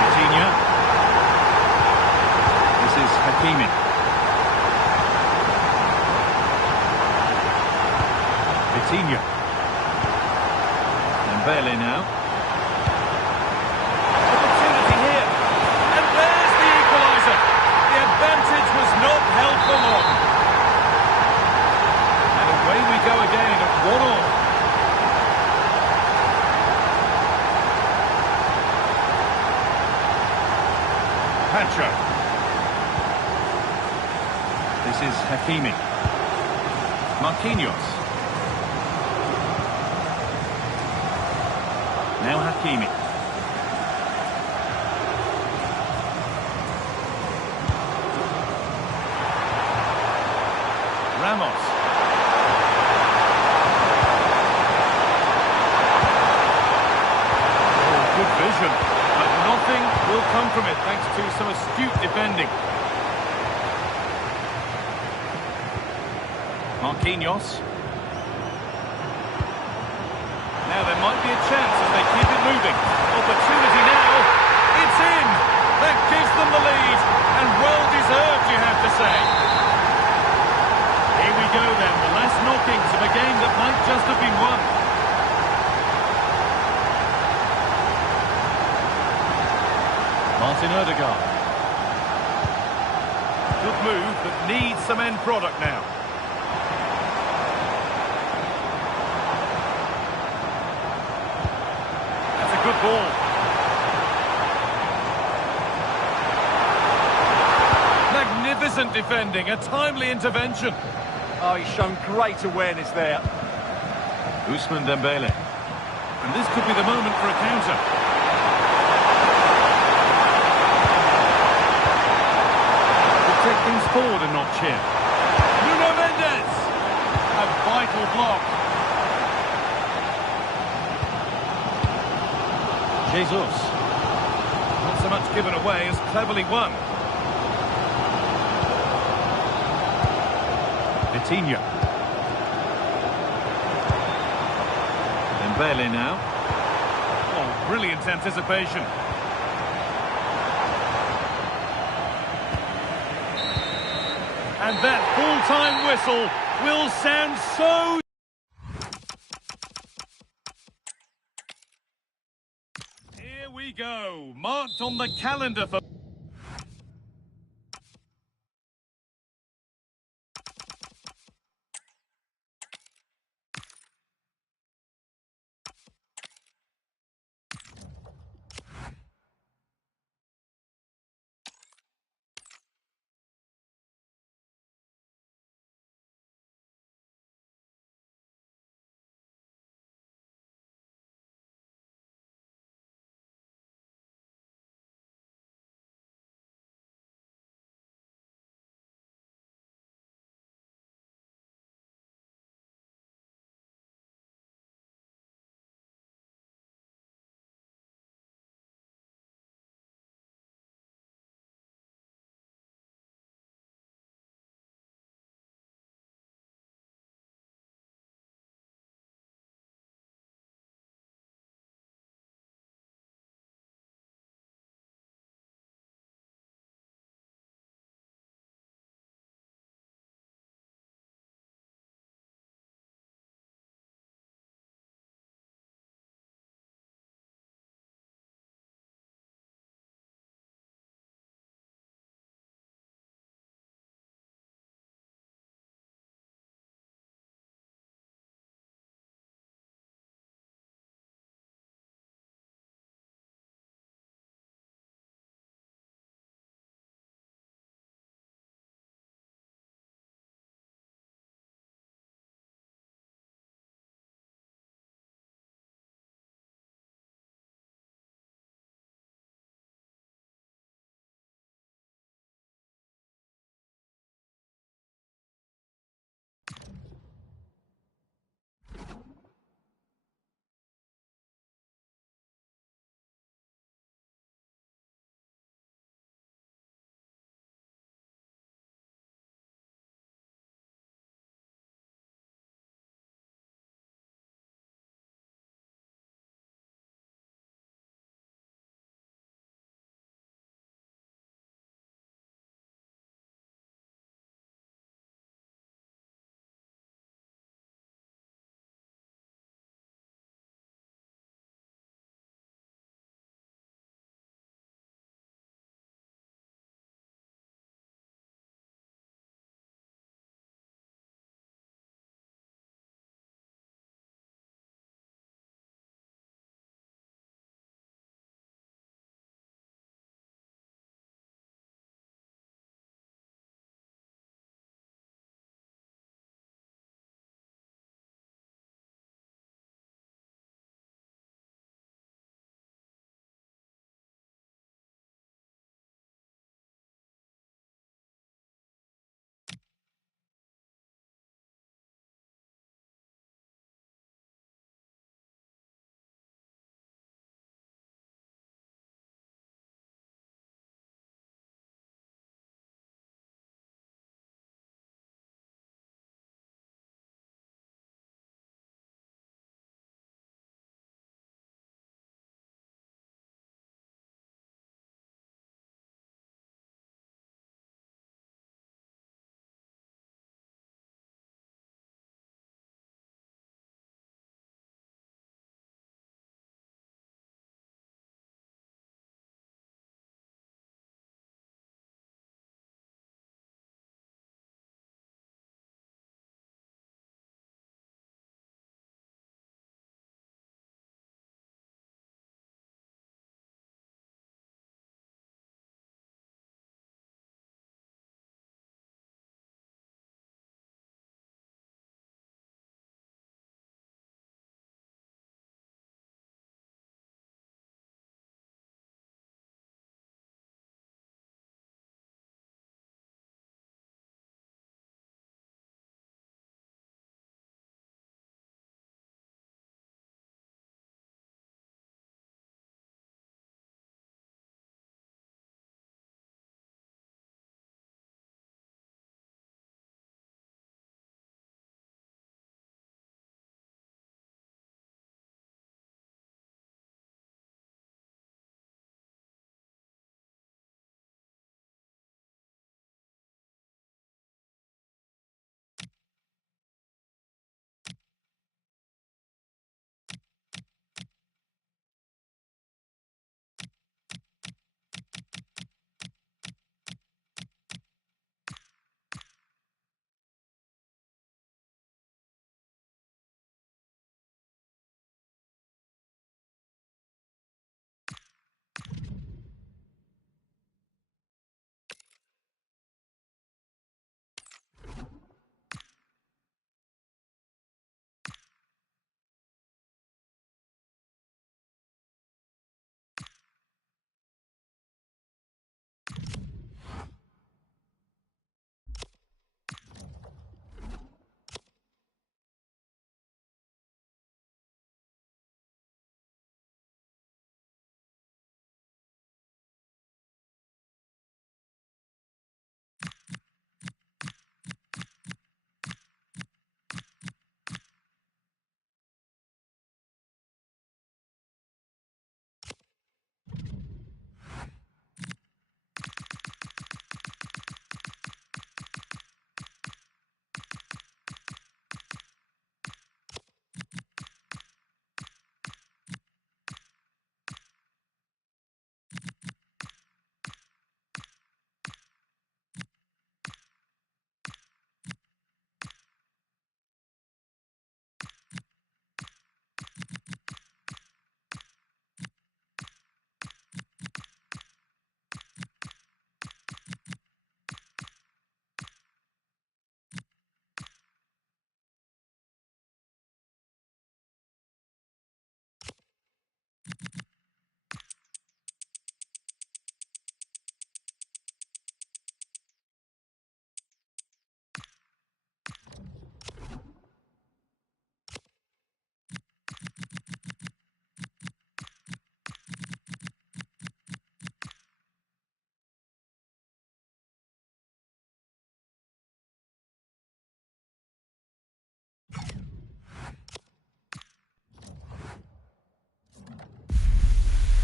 Vitinha. This is Hakimi. Vitinha. Dembele now. Opportunity here. And there's the equaliser. The advantage was not held for long. Away we go again at 1-1. Pacho. This is Hakimi. Marquinhos. Now Hakimi. Ramos. Vision, but nothing will come from it thanks to some astute defending. Marquinhos. Now there might be a chance as they keep it moving. Opportunity now. It's in. That gives them the lead, and well deserved, you have to say. Here we go then, the last knockings of a game that might just have been won. Martin Odegaard. Good move, but needs some end product now. That's a good ball. Magnificent defending, a timely intervention. Oh, he's shown great awareness there. Ousmane Dembele. And this could be the moment for a counter. Take things forward a notch here. Nuno Mendes! A vital block. Jesus. Not so much given away as cleverly won. Vitinha. Dembele now. Oh, brilliant anticipation. And that full-time whistle will sound so... Here we go, marked on the calendar for...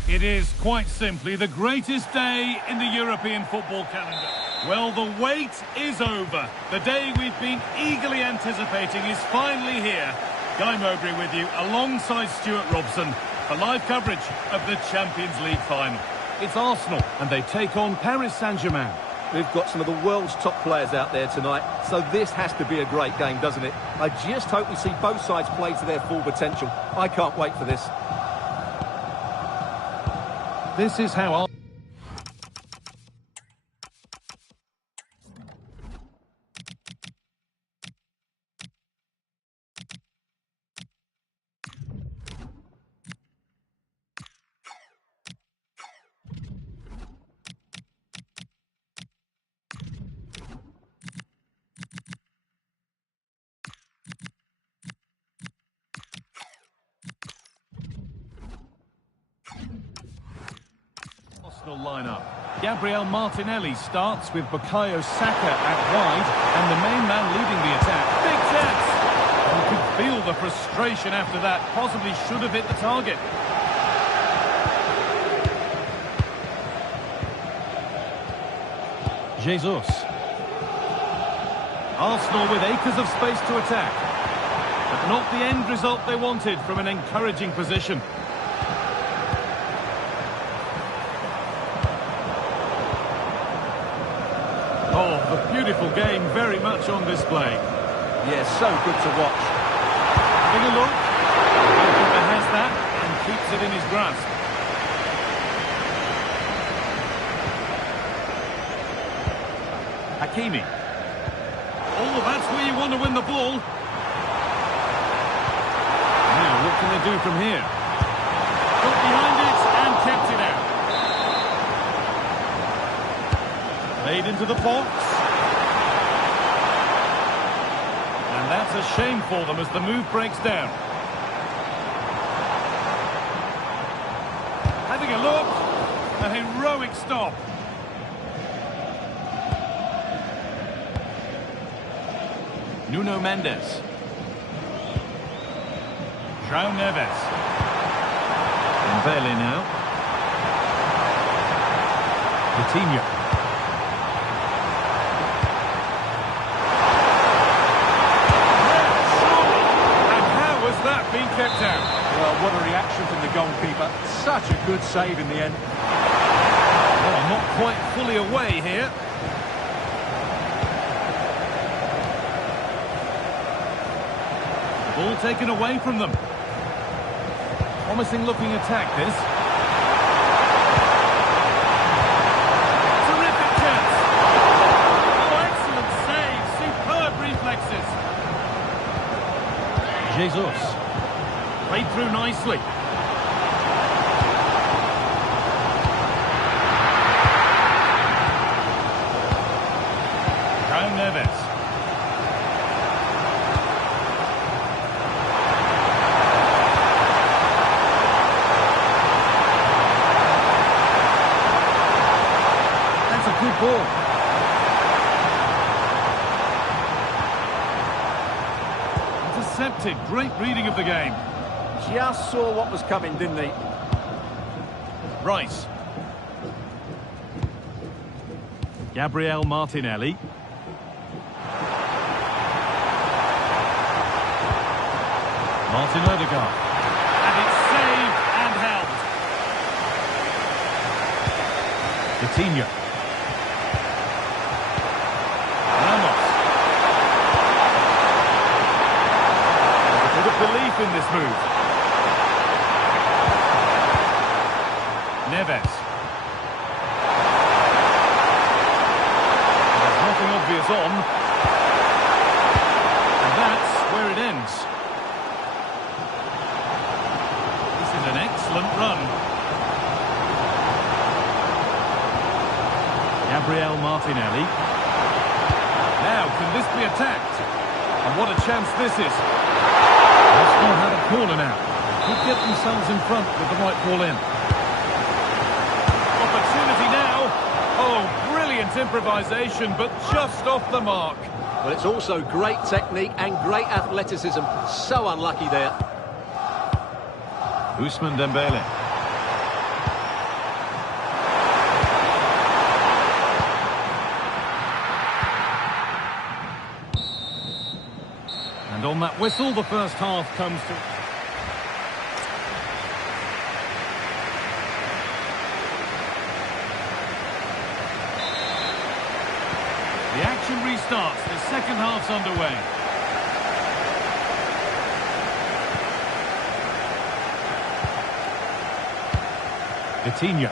It is quite simply the greatest day in the European football calendar. Well, the wait is over. The day we've been eagerly anticipating is finally here. Guy Mowbray with you alongside Stuart Robson for live coverage of the Champions League final. It's Arsenal and they take on Paris Saint-Germain. We've got some of the world's top players out there tonight, so this has to be a great game, doesn't it? I just hope we see both sides play to their full potential. I can't wait for this. This is how lineup. Gabriel Martinelli starts with Bukayo Saka out wide and the main man leading the attack. Big chance! You could feel the frustration after that. Possibly should have hit the target. Jesus. Arsenal with acres of space to attack. But not the end result they wanted from an encouraging position. Oh, a beautiful game, very much on display. Yeah, so good to watch. Having a look. The goalkeeper has that and keeps it in his grasp. Hakimi. Oh, that's where you want to win the ball. Now, what can they do from here? Got behind it and kept it out. Played into the box. And that's a shame for them as the move breaks down. Having a look. A heroic stop. Nuno Mendes. João Neves. Dembele now. Vitinha. Being kept out. Well, what a reaction from the goalkeeper. Such a good save in the end. Well, not quite fully away here. The ball taken away from them. Promising looking attack this. Terrific chance. Oh, excellent save. Superb reflexes. Jesus. Played through nicely. João Neves. That's a good ball. Intercepted. Great reading of the game. Just saw what was coming, didn't he? Rice. Gabriel Martinelli. Martin Odegaard. And it's saved and held. Vitinha. Ramos. There's a bit of belief in this move. Neves. There's nothing obvious on. And that's where it ends. This is an excellent run. Gabriel Martinelli. Now, can this be attacked? And what a chance this is. Arsenal have a corner now. Could get themselves in front with the right ball in. Opportunity now. Oh, brilliant improvisation, but just off the mark. Well, it's also great technique and great athleticism. So unlucky there. Ousmane Dembele. on that whistle, the first half comes to... The action restarts. The second half's underway. Vitinha.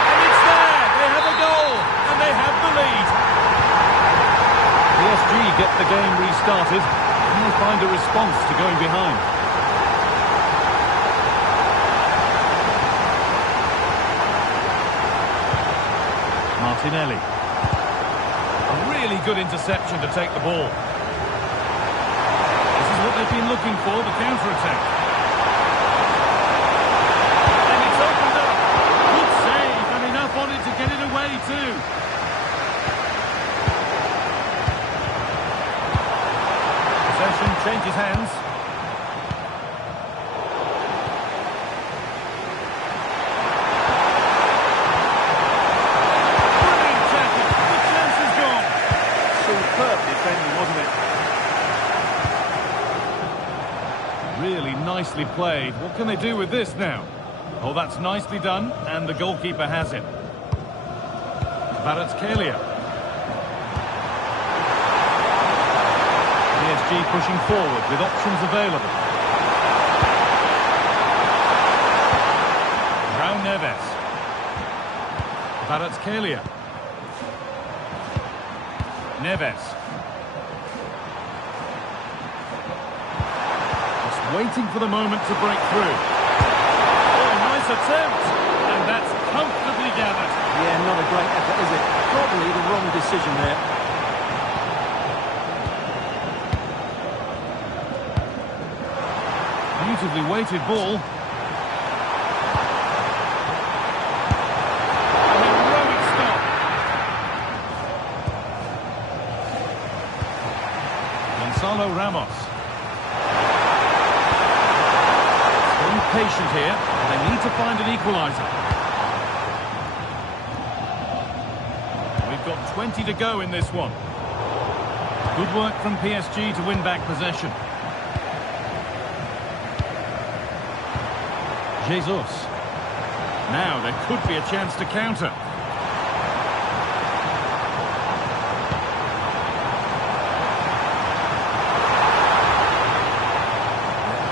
And it's there! They have a goal! And they have the lead! PSG get the game restarted. And they find a response to going behind. Martinelli. A really good interception to take the ball. This is what they've been looking for, the counter-attack. And it's opened up. Good save, and enough on it to get it away too. Possession changes hands. Really nicely played. What can they do with this now? Oh, that's nicely done, and the goalkeeper has it. Kvaratskhelia. PSG pushing forward with options available. Raul Neves. Kvaratskhelia. Neves. Waiting for the moment to break through. Oh, nice attempt. And that's comfortably gathered. Yeah, not a great effort, is it? Probably the wrong decision there. Beautifully weighted ball. A heroic stop. Gonzalo Ramos. Patient here, they need to find an equaliser. We've got 20 to go in this one. Good work from PSG to win back possession. Jesus. Now there could be a chance to counter.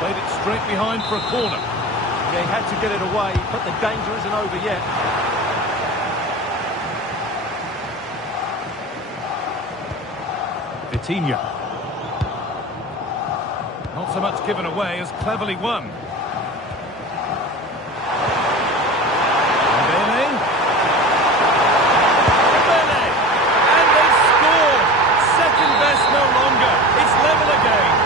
Played it straight behind for a corner. Yeah, he had to get it away, but the danger isn't over yet. Vitinha. Not so much given away as cleverly won. And they scored! Second best no longer. It's level again.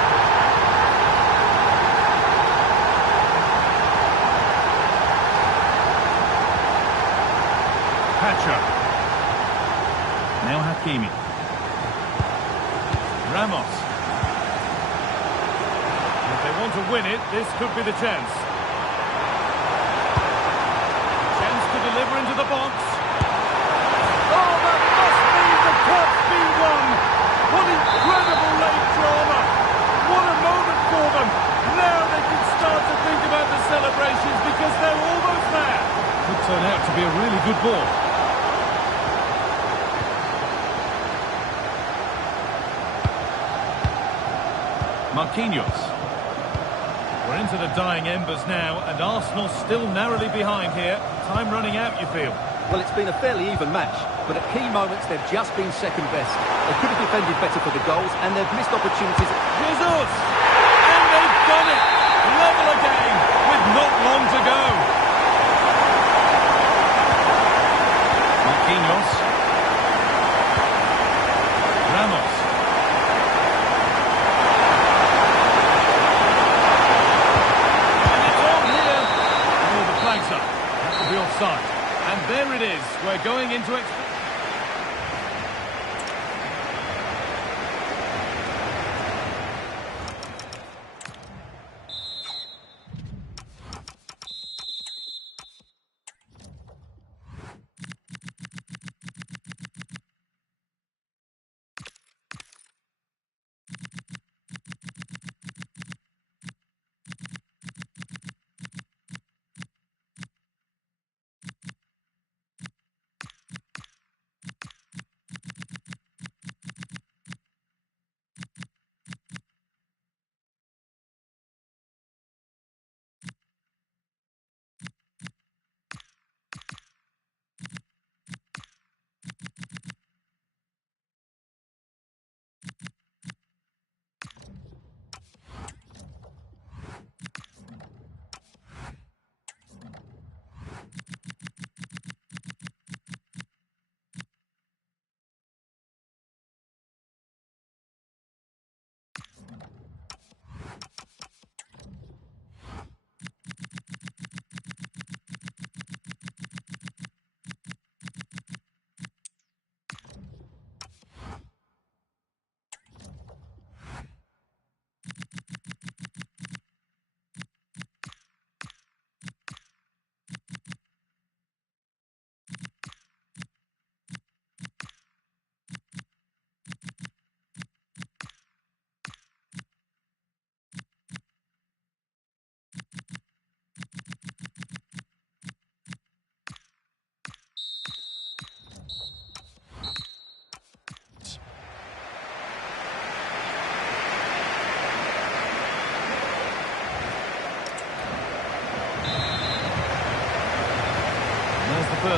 Now Hakimi. Ramos. If they want to win it, this could be the chance. Chance to deliver into the box. Oh, that must be the cup B1. What incredible late drama. What a moment for them. Now they can start to think about the celebrations because they're almost there. Could turn out to be a really good ball. Marquinhos. We're into the dying embers now, and Arsenal still narrowly behind here. Time running out, you feel? Well, it's been a fairly even match, but at key moments they've just been second best. They could have defended better for the goals, and they've missed opportunities. Jesus! And they've done it! Level again, with not long to go. Marquinhos. Ramos. That will be offside. And there it is. We're going into it.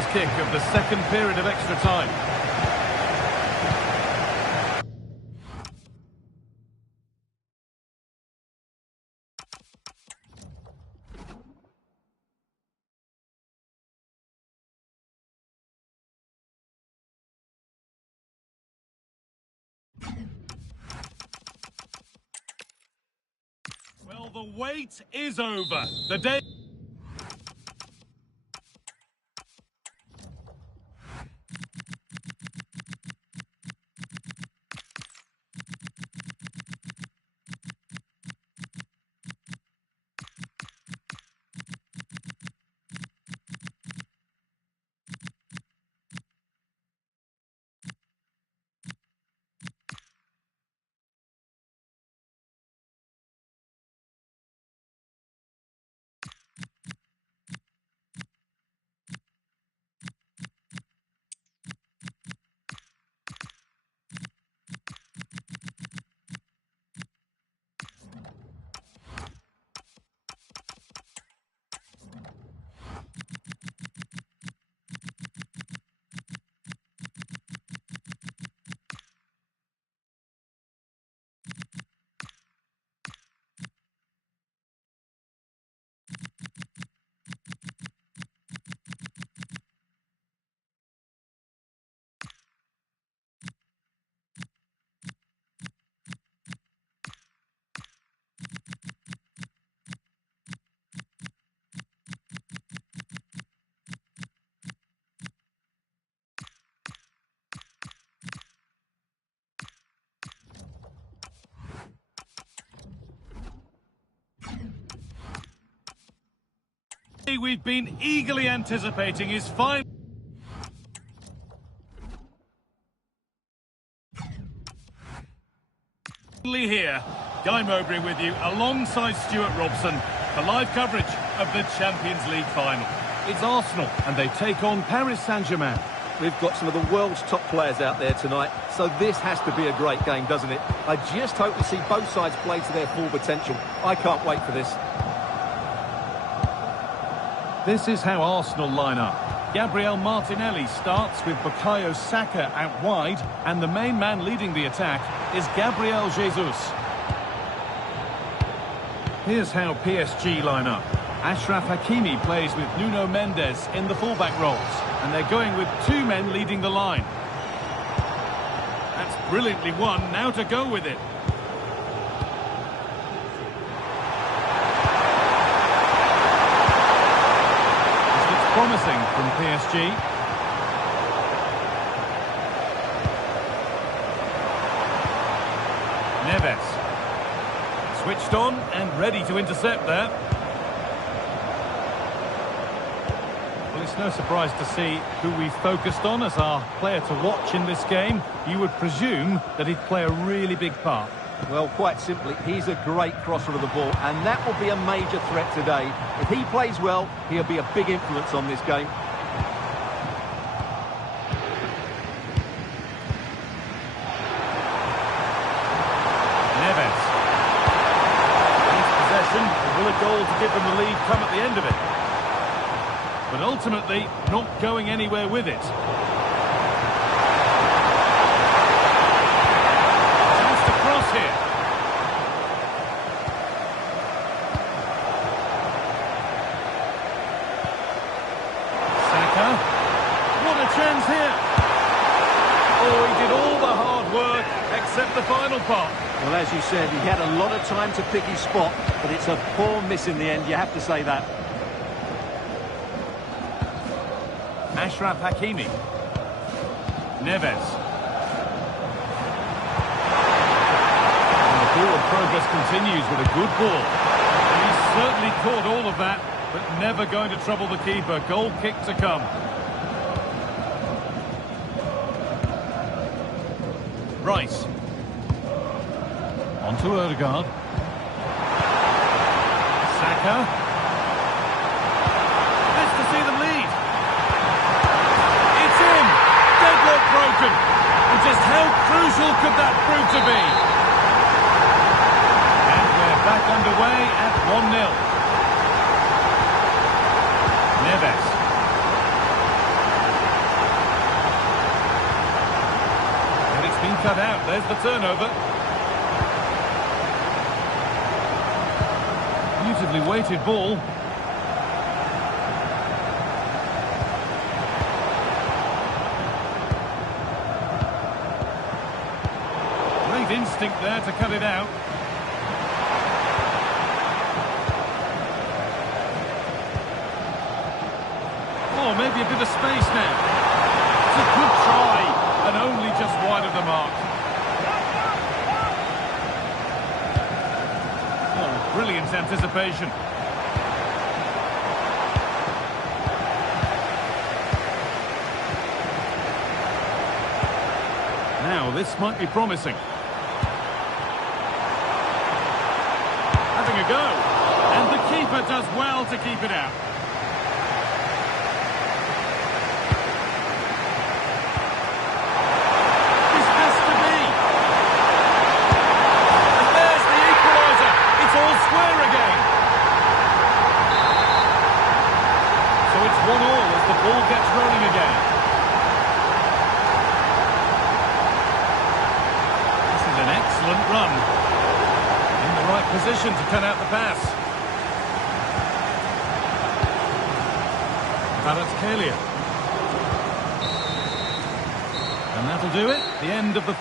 first kick of the second period of extra time. Well, the wait is over. The day... We've been eagerly anticipating is finally here. Guy Mowbray with you alongside Stuart Robson for live coverage of the Champions League final. It's Arsenal and they take on Paris Saint-Germain. We've got some of the world's top players out there tonight, so this has to be a great game, doesn't it? I just hope to see both sides play to their full potential. I can't wait for this. This is how Arsenal line up. Gabriel Martinelli starts with Bukayo Saka out wide, and the main man leading the attack is Gabriel Jesus. Here's how PSG line up. Achraf Hakimi plays with Nuno Mendes in the fullback roles, and they're going with two men leading the line. That's brilliantly won, now to go with it. Promising from PSG. Neves. Switched on and ready to intercept there. Well, it's no surprise to see who we focused on as our player to watch in this game. You would presume that he'd play a really big part. Well, quite simply, he's a great crosser of the ball, and that will be a major threat today. If he plays well, he'll be a big influence on this game. Neves. Needs possession, and will a goal to give them the lead come at the end of it? But ultimately, not going anywhere with it. Here. Saka. What a chance here. Oh, he did all the hard work except the final part. Well, as you said, he had a lot of time to pick his spot, but it's a poor miss in the end, you have to say that. Achraf Hakimi. Neves. Forward progress continues with a good ball. And he's certainly caught all of that, but never going to trouble the keeper. Goal kick to come. Rice. On to Ødegaard. Saka. It's to see them lead. It's in. Deadlock broken. And just how crucial could that prove to be? Back underway at 1-0. Neves. cut out. There's the turnover. Beautifully weighted ball. Great instinct there to cut it out. Oh, maybe a bit of space now. It's a good try, and only just wide of the mark. Oh, brilliant anticipation. Now, this might be promising. Having a go. And the keeper does well to keep it out. This has to be. And there's the equaliser. It's all square again. So it's 1-1 as the ball gets rolling again. This is an excellent run. In the right position to cut out the pass. Kalia. And that'll do it. The end of the...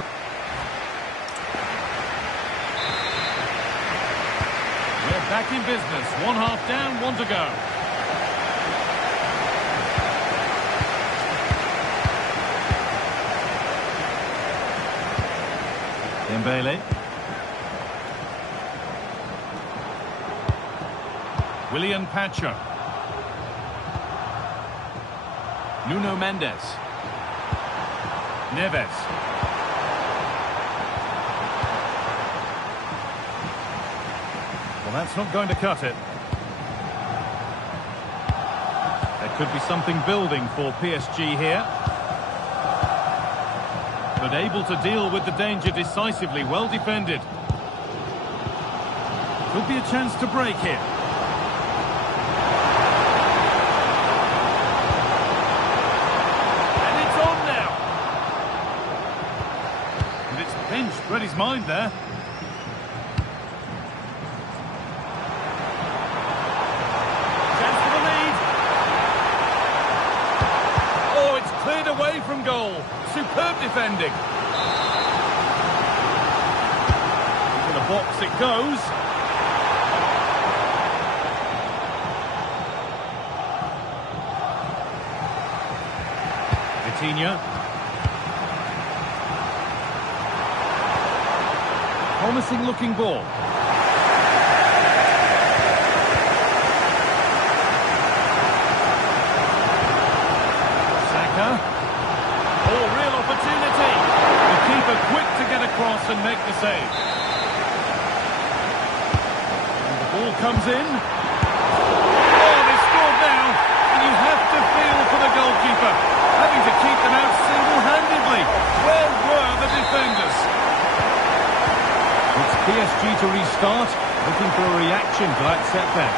We're back in business. 1/2 down, 1 to go. Dembele. Willian Pacho. Nuno Mendes. Neves. Well, that's not going to cut it. There could be something building for PSG here. But able to deal with the danger decisively, well defended. Could be a chance to break here. Read his mind there. Chance for the lead. Oh, it's cleared away from goal. Superb defending. To the box it goes. Vitinha. Promising looking ball. Saka. Oh, real opportunity. The keeper quick to get across and make the save. And the ball comes in. Oh, they scored now. And you have to feel for the goalkeeper. Having to keep them out single-handedly. Where were the defenders? It's PSG to restart, looking for a reaction to that setback.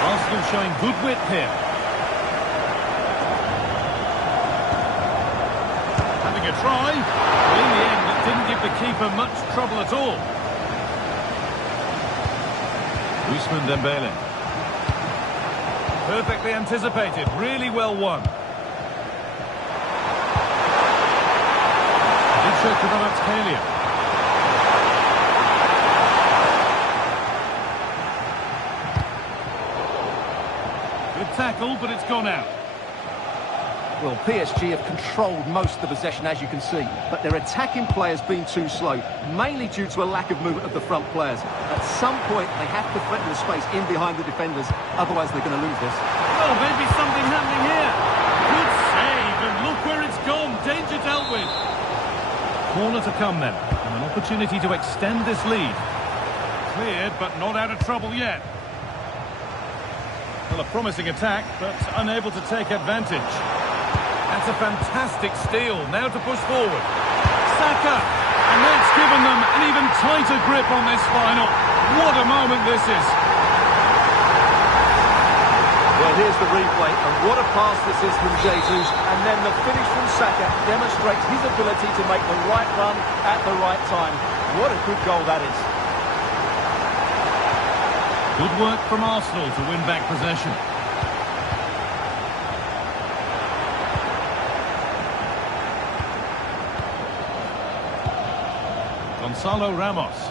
Arsenal showing good wit here. Having a try. Well, in the end, it didn't give the keeper much trouble at all. Ousmane Dembele. Perfectly anticipated, really well won. Kalia. Good tackle, but it's gone out. Well, PSG have controlled most of the possession, as you can see, but their attacking players been too slow, mainly due to a lack of movement of the front players. At some point, they have to threaten the space in behind the defenders, otherwise they're going to lose this. Well, maybe something happening here. Good save, and look where it's gone. Danger dealt with. Corner to come then, and an opportunity to extend this lead. Cleared, but not out of trouble yet. Well, a promising attack, but unable to take advantage. That's a fantastic steal, now to push forward. Saka, and that's given them an even tighter grip on this final. What a moment this is. Well, here's the replay, and what a pass this is from Jesus. And then the finish from Saka demonstrates his ability to make the right run at the right time. What a good goal that is. Good work from Arsenal to win back possession. Gonzalo Ramos.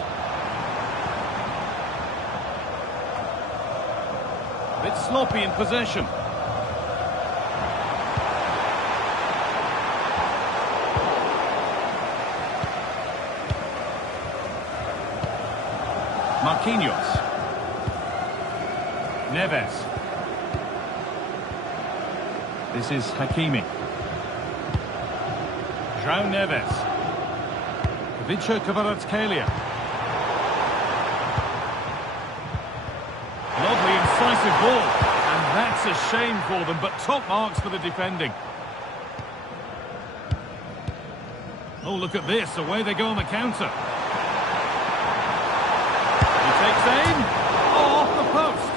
A bit sloppy in possession. Marquinhos. Neves. This is Hakimi. João Neves. Vitor Kvaratskhelia. Lovely incisive ball. And that's a shame for them, but top marks for the defending. Oh, look at this. Away they go on the counter. He takes aim. Oh, off the post.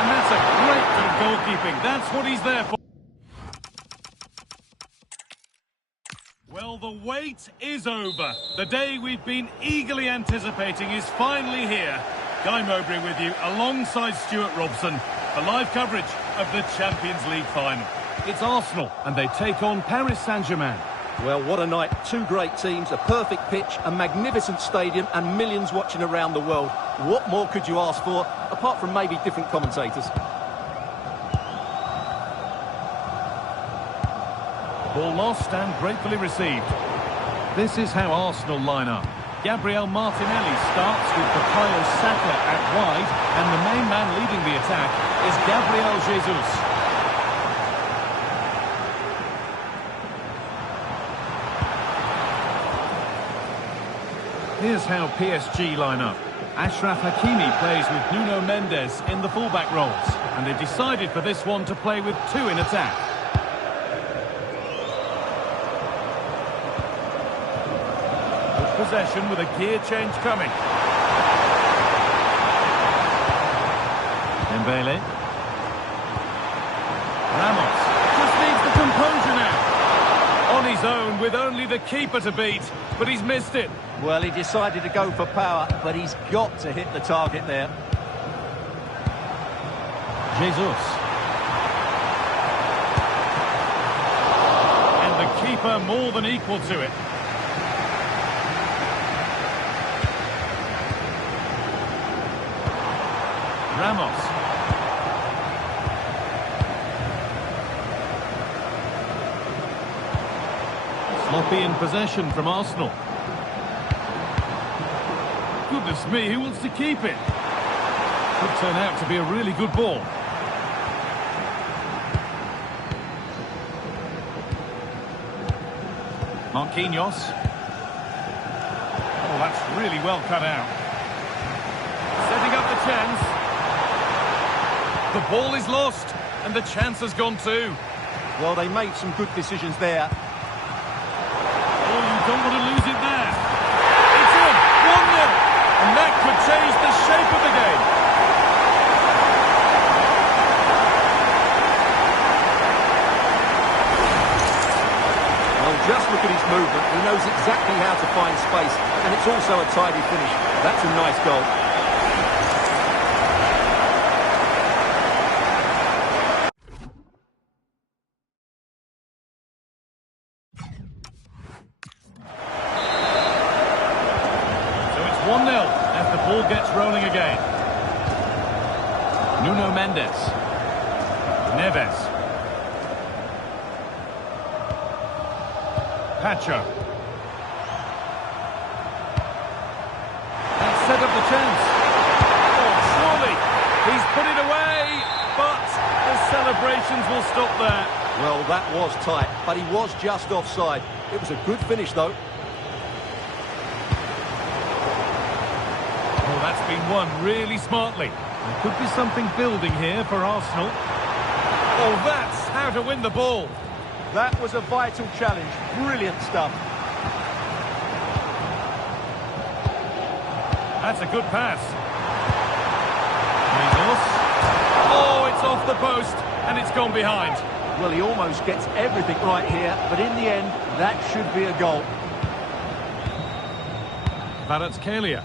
And that's a great bit of goalkeeping. That's what he's there for. Well, the wait is over. The day we've been eagerly anticipating is finally here. Guy Mowbray with you, alongside Stuart Robson, for live coverage of the Champions League final. It's Arsenal, and they take on Paris Saint-Germain. Well, what a night. Two great teams, a perfect pitch, a magnificent stadium, and millions watching around the world. What more could you ask for, apart from maybe different commentators? Ball lost and gratefully received. This is how Arsenal line up. Gabriel Martinelli starts with Bukayo Saka at wide, and the main man leading the attack is Gabriel Jesus. Here's how PSG line up. Achraf Hakimi plays with Nuno Mendes in the fullback roles, and they've decided for this one to play with two in attack. Possession with a gear change coming. Dembele. Ramos just needs the composure now. On his own with only the keeper to beat, but he's missed it. Well, he decided to go for power, but he's got to hit the target there. Jesus. And the keeper more than equal to it. Ramos. Sloppy in possession from Arsenal. Goodness me, who wants to keep it? Could turn out to be a really good ball. Marquinhos. Oh, that's really well cut out. Setting up the chance. The ball is lost, and the chance has gone too. Well, they made some good decisions there. Oh, you don't want to lose it there. It's in, 1-0, and that could change the shape of the game. Well, just look at his movement. He knows exactly how to find space, and it's also a tidy finish. That's a nice goal. Gets rolling again. Nuno Mendes. Neves. Pacho. And set up the chance. Oh, surely. He's put it away, but the celebrations will stop there. Well, that was tight, but he was just offside. It was a good finish, though. That's been won really smartly. There could be something building here for Arsenal. Oh, that's how to win the ball. That was a vital challenge. Brilliant stuff. That's a good pass. Jesus. Oh, it's off off the post, and it's gone behind. Well, he almost gets everything right here, but in the end, that should be a goal. Kvaratskhelia.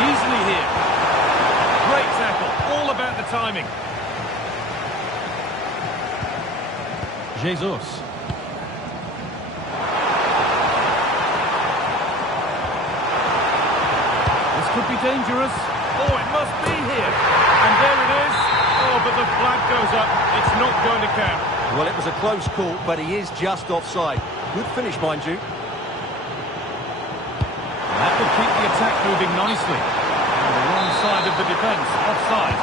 Easily here. Great tackle, all about the timing. Jesus. This could be dangerous. Oh, it must be here. And there it is. Oh, but the flag goes up. It's not going to count. Well, it was a close call, but he is just offside. Good finish, mind you. That will keep the attack moving nicely. On the wrong side of the defence, offside.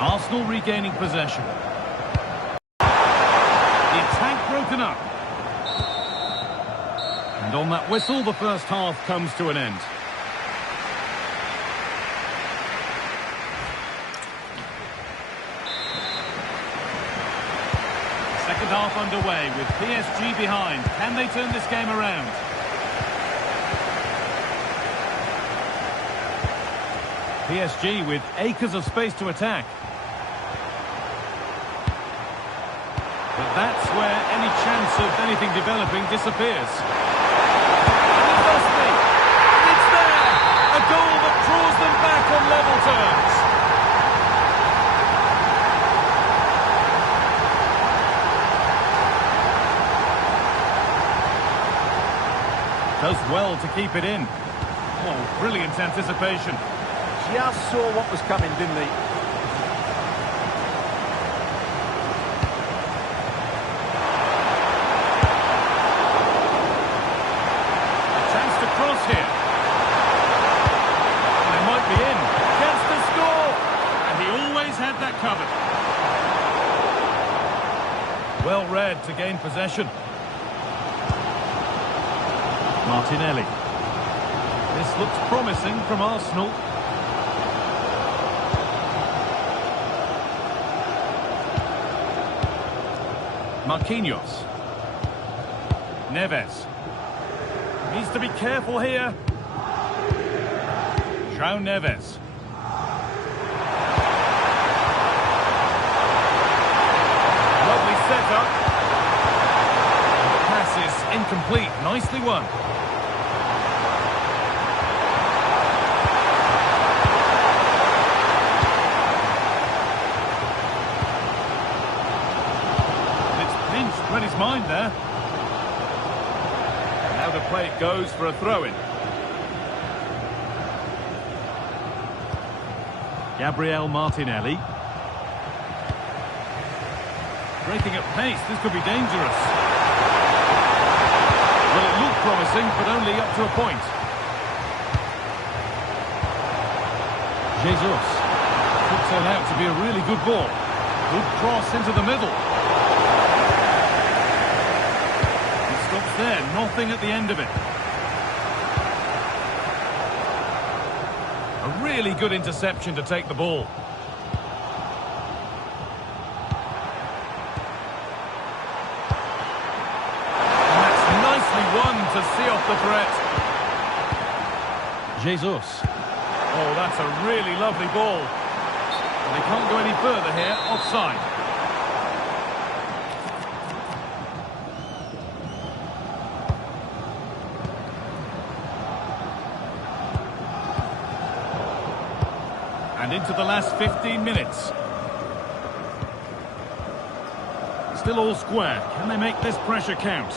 Arsenal regaining possession. The attack broken up. And on that whistle, the first half comes to an end. Second half underway with PSG behind. Can they turn this game around? PSG with acres of space to attack. But that's where any chance of anything developing disappears. And it must be. And it's there! A goal that draws them back on level terms. Does well to keep it in. Oh, brilliant anticipation. Just saw what was coming, didn't he? A chance to cross here. And it might be in. Chance to score. And he always had that covered. Well read to gain possession. Martinelli. This looks promising from Arsenal. Marquinhos. Neves. Needs to be careful here. João Neves. Lovely setup. The pass is incomplete. Nicely won. Read his mind there. Now the play goes for a throw-in. Gabriel Martinelli. Breaking at pace, this could be dangerous. Well, it looked promising, but only up to a point. Jesus. Could turn out to be a really good ball. Good cross into the middle. There, nothing at the end of it. A really good interception to take the ball. And that's nicely won to see off the threat. Jesus. Oh, that's a really lovely ball. And they can't go any further here, offside. And into the last 15 minutes. Still all square. Can they make this pressure count?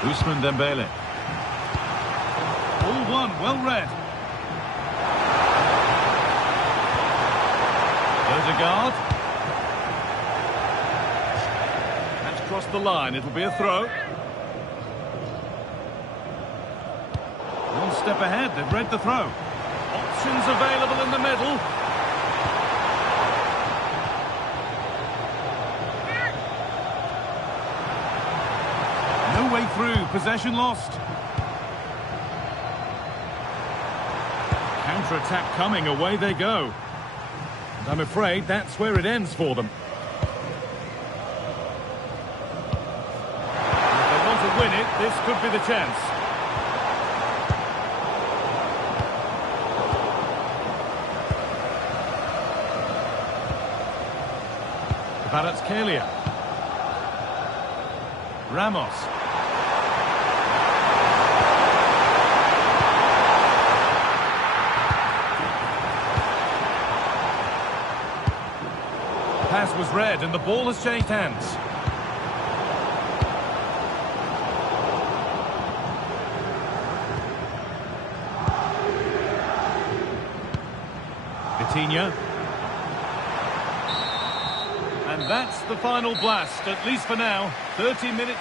Ousmane Dembele. All one, well read. Odegaard. That's crossed the line. It'll be a throw. One step ahead, they've read the throw. Options available in the middle. No way through, possession lost. counter-attack coming, away they go. And I'm afraid that's where it ends for them. If they want to win it, this could be the chance. Kvaratskhelia. Ramos. Pass was read and the ball has changed hands. Vitinha. And that's the final blast, at least for now. 30 minutes.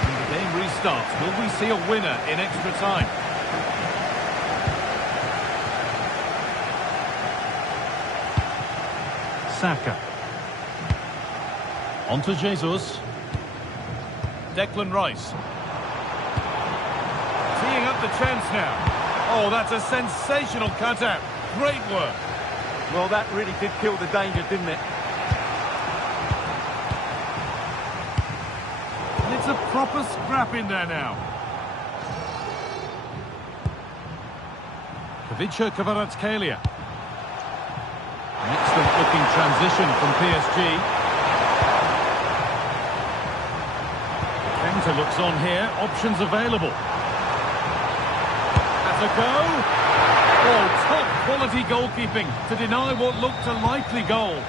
And the game restarts. Will we see a winner in extra time? Saka. On to Jesus. Declan Rice. Teeing up the chance now. Oh, that's a sensational cutout. Great work. Well, that really did kill the danger, didn't it? And it's a proper scrap in there now. Kavicha Kvaratskhelia. An excellent looking transition from PSG. Counter looks on here. Options available. To go. Oh, top quality goalkeeping to deny what looked a likely goal.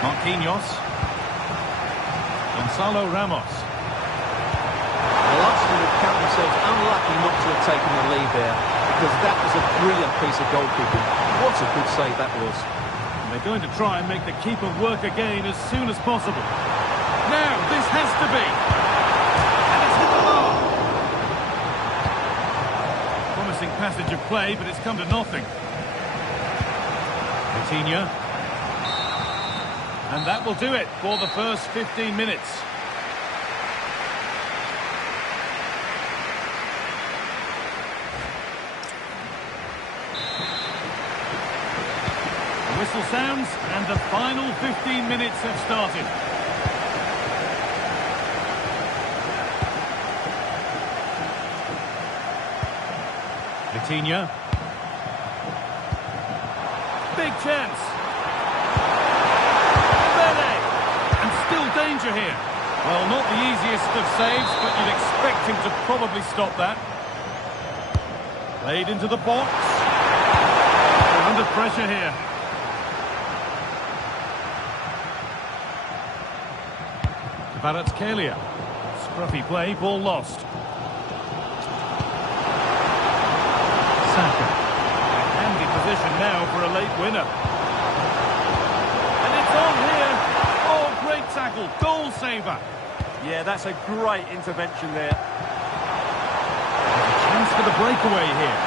Marquinhos. Gonzalo Ramos. Well, Arsenal would count themselves unlucky not to have taken the lead there, because that was a brilliant piece of goalkeeping. What a good save that was. And they're going to try and make the keeper work again as soon as possible. Now, this has to be. And it's hit the bar. Passage of play, but it's come to nothing. Vitinha. And that will do it for the first 15 minutes. The whistle sounds and the final 15 minutes have started. Vitinha. Big chance. Pele. And still danger here. Well, not the easiest of saves, but you'd expect him to probably stop that. Played into the box. They're under pressure here. Kvaratskhelia. Scruffy play, ball lost. Saka. Handy position now for a late winner. And it's on here. Oh, great tackle. Goal saver. Yeah, that's a great intervention there. There's a chance for the breakaway here.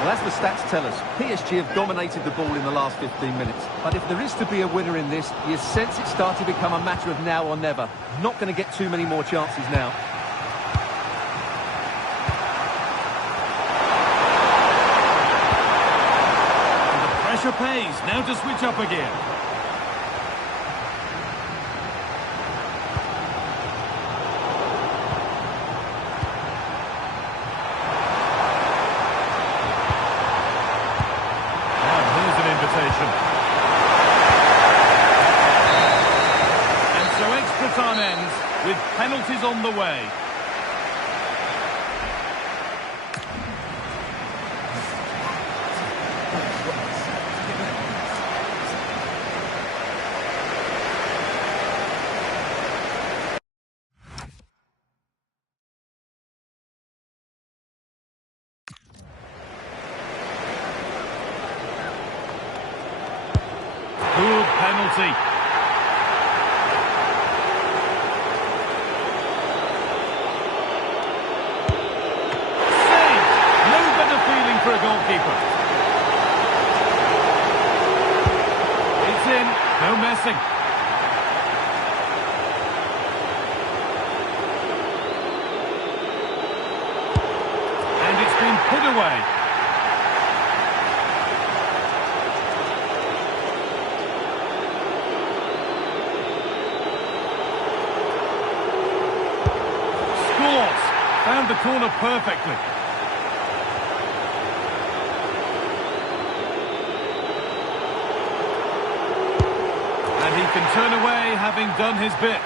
Well, as the stats tell us, PSG have dominated the ball in the last 15 minutes. But if there is to be a winner in this, you sense it's starting to become a matter of now or never. Not going to get too many more chances now. And the pressure pays. Now to switch up again. And so extra time ends with penalties on the way. Good penalty. Saved. goalkeeper. It's in, no messing. And it's been put away. Found the corner perfectly. And he can turn away, having done his bit.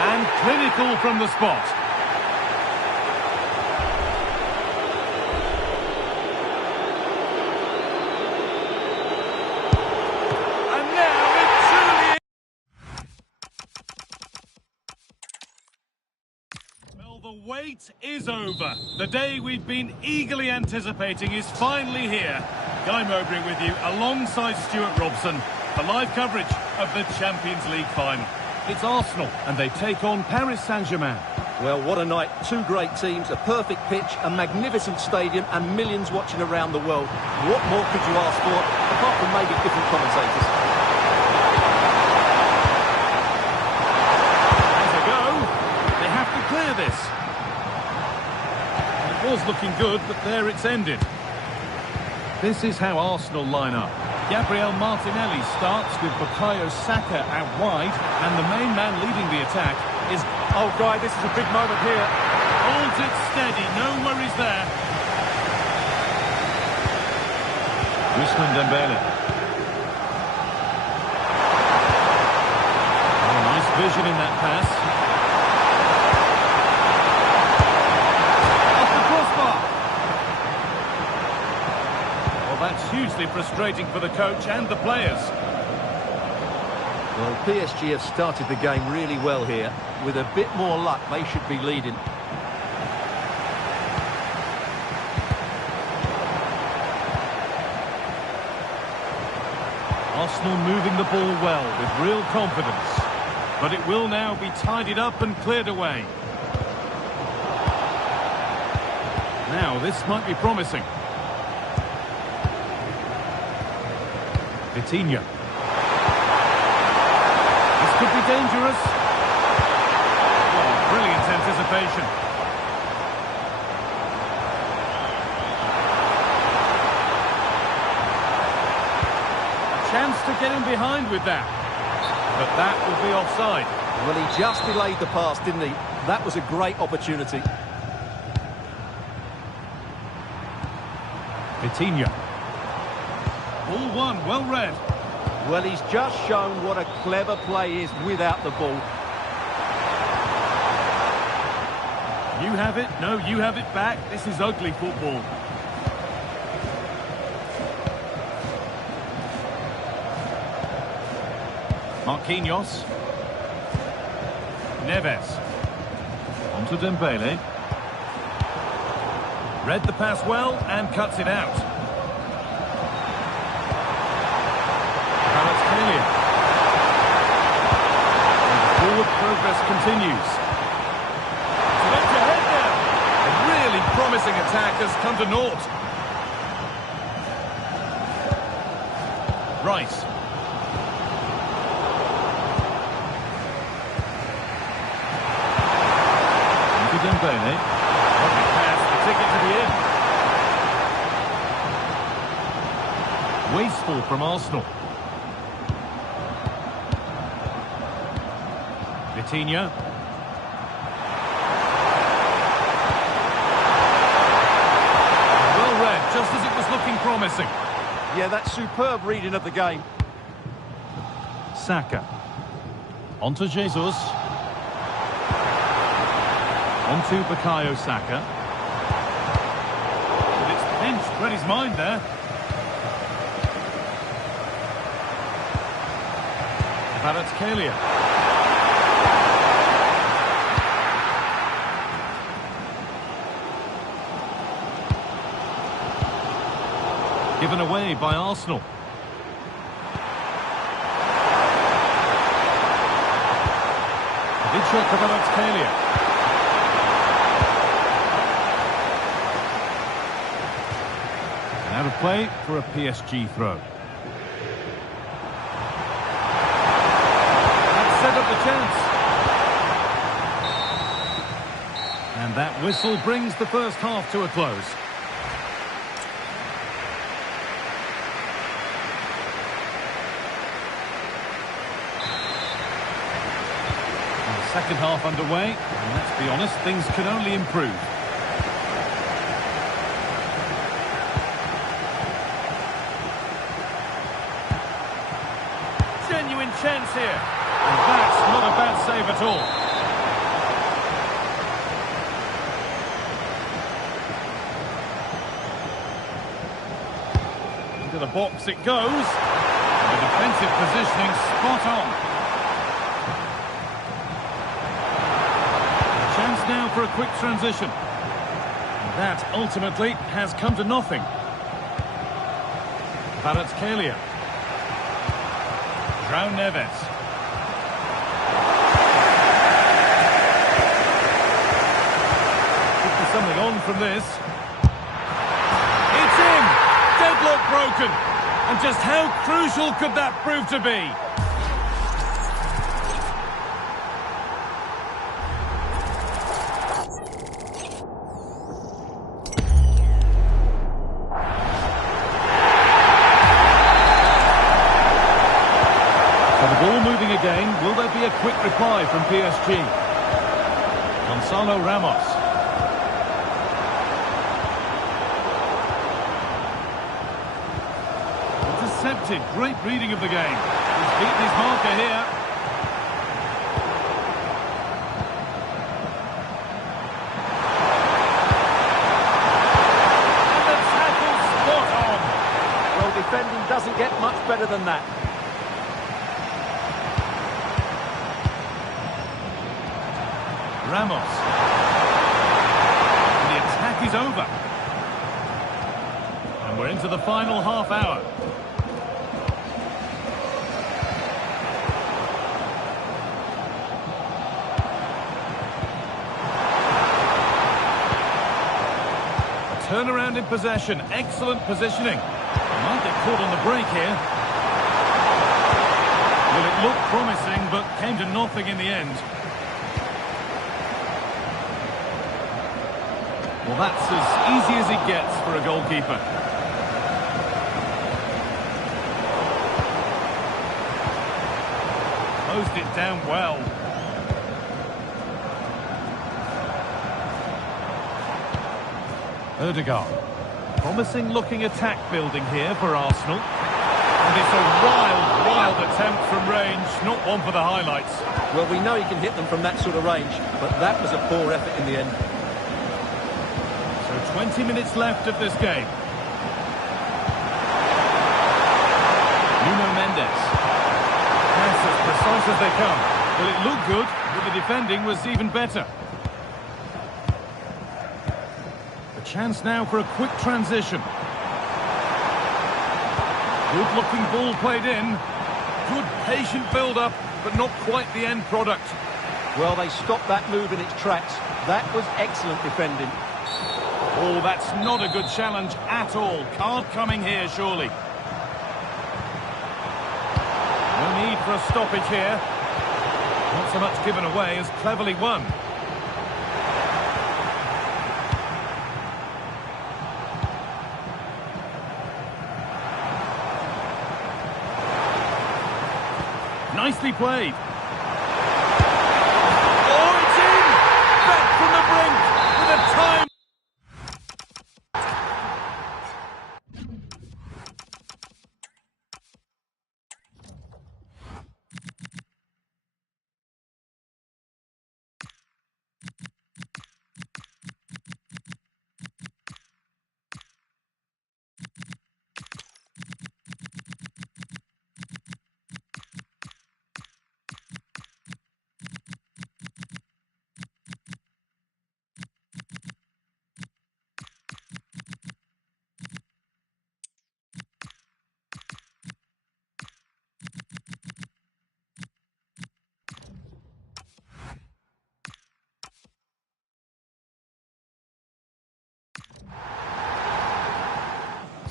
And clinical from the spot. The wait is over. The day we've been eagerly anticipating is finally here. Guy Mowbray with you alongside Stuart Robson for live coverage of the Champions League final. It's Arsenal and they take on Paris Saint-Germain. Well, what a night. Two great teams, a perfect pitch, a magnificent stadium and millions watching around the world. What more could you ask for, apart from maybe different commentators? As a go, they have to clear this. Was looking good, but there it's ended. This is how Arsenal line up. Gabriel Martinelli starts with Bukayo Saka out wide, and the main man leading the attack is... Oh, Guy, this is a big moment here. Holds it steady, no worries there. Ousmane Dembele. Oh, nice vision in that pass. That's hugely frustrating for the coach and the players. Well, PSG have started the game really well here. With a bit more luck, they should be leading. Arsenal moving the ball well with real confidence. But it will now be tidied up and cleared away. Now, this might be promising. Vitinha. This could be dangerous. Oh, brilliant anticipation. A chance to get in behind with that. But that will be offside. Well, he just delayed the pass, didn't he? That was a great opportunity. Vitinha. Ball one, well read. Well, he's just shown what a clever play is without the ball. You have it, no, you have it back. This is ugly football. Marquinhos. Neves. On to Dembele. Read the pass well and cuts it out. Forward progress continues. It's ahead now. A really promising attack has come to naught. Rice. Into Dembele. Lovely pass, the ticket to the end. Wasteful from Arsenal. Vitinha. Well read, just as it was looking promising. Yeah, that's superb reading of the game. Saka. On to Jesus. On to Bukayo Saka. And it's pinched, read his mind there. Kvaratskhelia. Given away by Arsenal. Out of play for a PSG throw. That set up the chance. And that whistle brings the first half to a close. And the second half underway, and let's be honest, things can only improve. Genuine chance here, and that's not a bad save at all. Into the box it goes, and the defensive positioning spot on. A chance now for a quick transition. And that ultimately has come to nothing. Kvaratskhelia. João Neves. Could be something on from this. It's in! Deadlock broken! And just how crucial could that prove to be? Again, will there be a quick reply from PSG? Gonzalo Ramos. Intercepted, great reading of the game. He's beaten his marker here. And the tackle spot on. Well, defending doesn't get much better than that. Ramos. And the attack is over. And we're into the final half hour. A turnaround in possession. Excellent positioning. Might get caught on the break here. Well, it looked promising, but came to nothing in the end. Well, that's as easy as it gets for a goalkeeper. Closed it down well. Ødegaard. Promising looking attack building here for Arsenal. And it's a wild attempt from range, not one for the highlights. Well, we know he can hit them from that sort of range, but that was a poor effort in the end. 20 minutes left of this game. Nuno Mendes. That's as precise as they come. Well, it looked good, but the defending was even better. A chance now for a quick transition. Good-looking ball played in. Good patient build-up, but not quite the end product. Well, they stopped that move in its tracks. That was excellent defending. Oh, that's not a good challenge at all. Card coming here, surely. No need for a stoppage here. Not so much given away as cleverly won. Nicely played. Oh, it's in! Back from the brink with a time.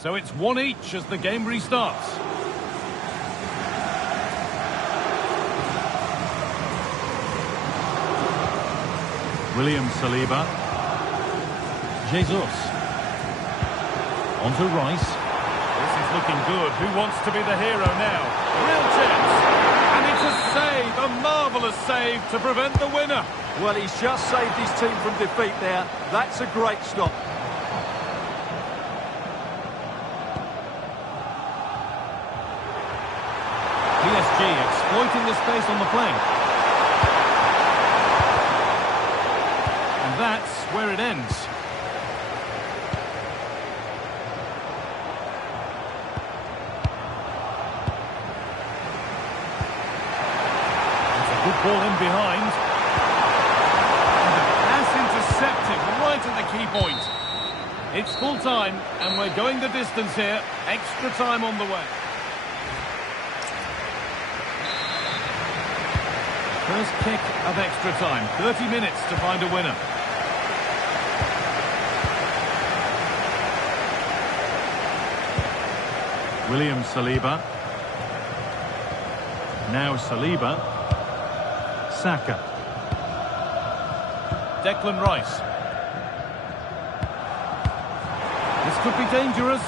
So it's one each as the game restarts. William Saliba. Jesus. On to Rice. This is looking good. Who wants to be the hero now? Real chance. And it's a save, a marvellous save to prevent the winner. Well, he's just saved his team from defeat there. That's a great stop. PSG exploiting the space on the flank. And that's where it ends. Good ball in behind. And the pass intercepted right at the key point. It's full time, and we're going the distance here. Extra time on the way. First kick of extra time. 30 minutes to find a winner. William Saliba. Now Saliba. Saka. Declan Rice. This could be dangerous.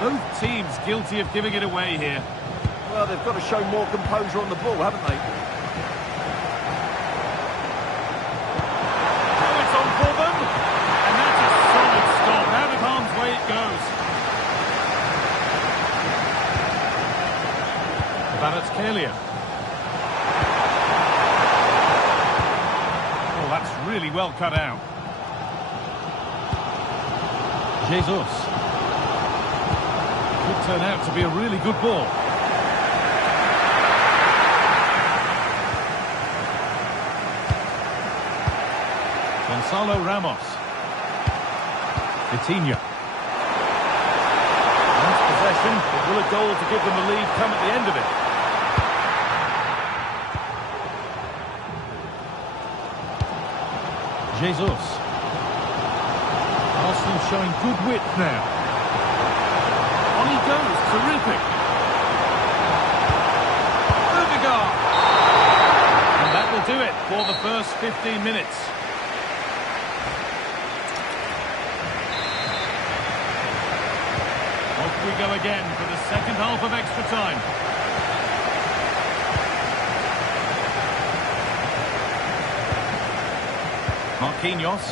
Both teams guilty of giving it away here. Well, they've got to show more composure on the ball, haven't they? Oh, it's on for them. And that's a solid stop. Out of harm's way it goes. Kelia. Oh, that's really well cut out. Jesus. Could turn out to be a really good ball. Gonzalo Ramos. Vitinha. Once possession, but will a goal to give them the lead come at the end of it? Jesus. Arsenal showing good width now. On he goes, terrific. Odegaard. And that will do it for the first 15 minutes. Off we go again for the second half of extra time. Marquinhos.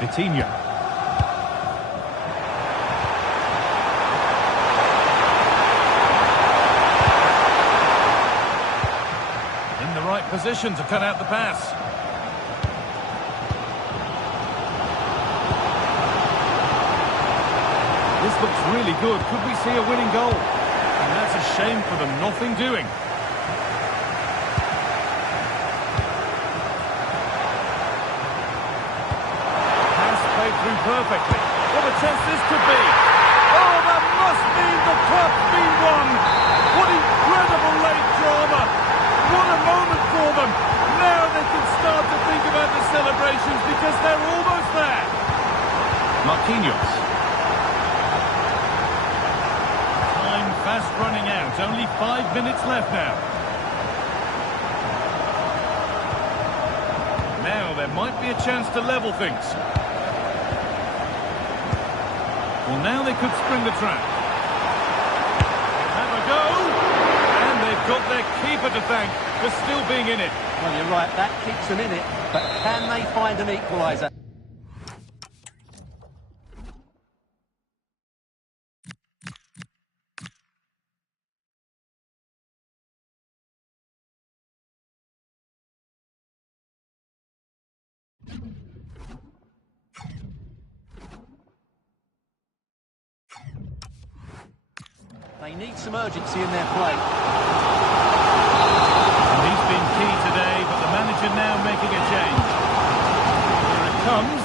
Vitinha. In the right position to cut out the pass. This looks really good. Could we see a winning goal? And that's a shame for them. Nothing doing. Through perfectly. What a chance this could be. Oh, that must mean the cup's been won. What incredible late drama. What a moment for them. Now they can start to think about the celebrations because they're almost there. Marquinhos. Time fast running out. Only 5 minutes left now. Now there might be a chance to level things. Well, now they could spring the trap. Have a go. And they've got their keeper to thank for still being in it. Well, you're right, that keeps them in it. But can they find an equaliser? They need some urgency in their play. And he's been key today, but the manager now making a change. Here it comes.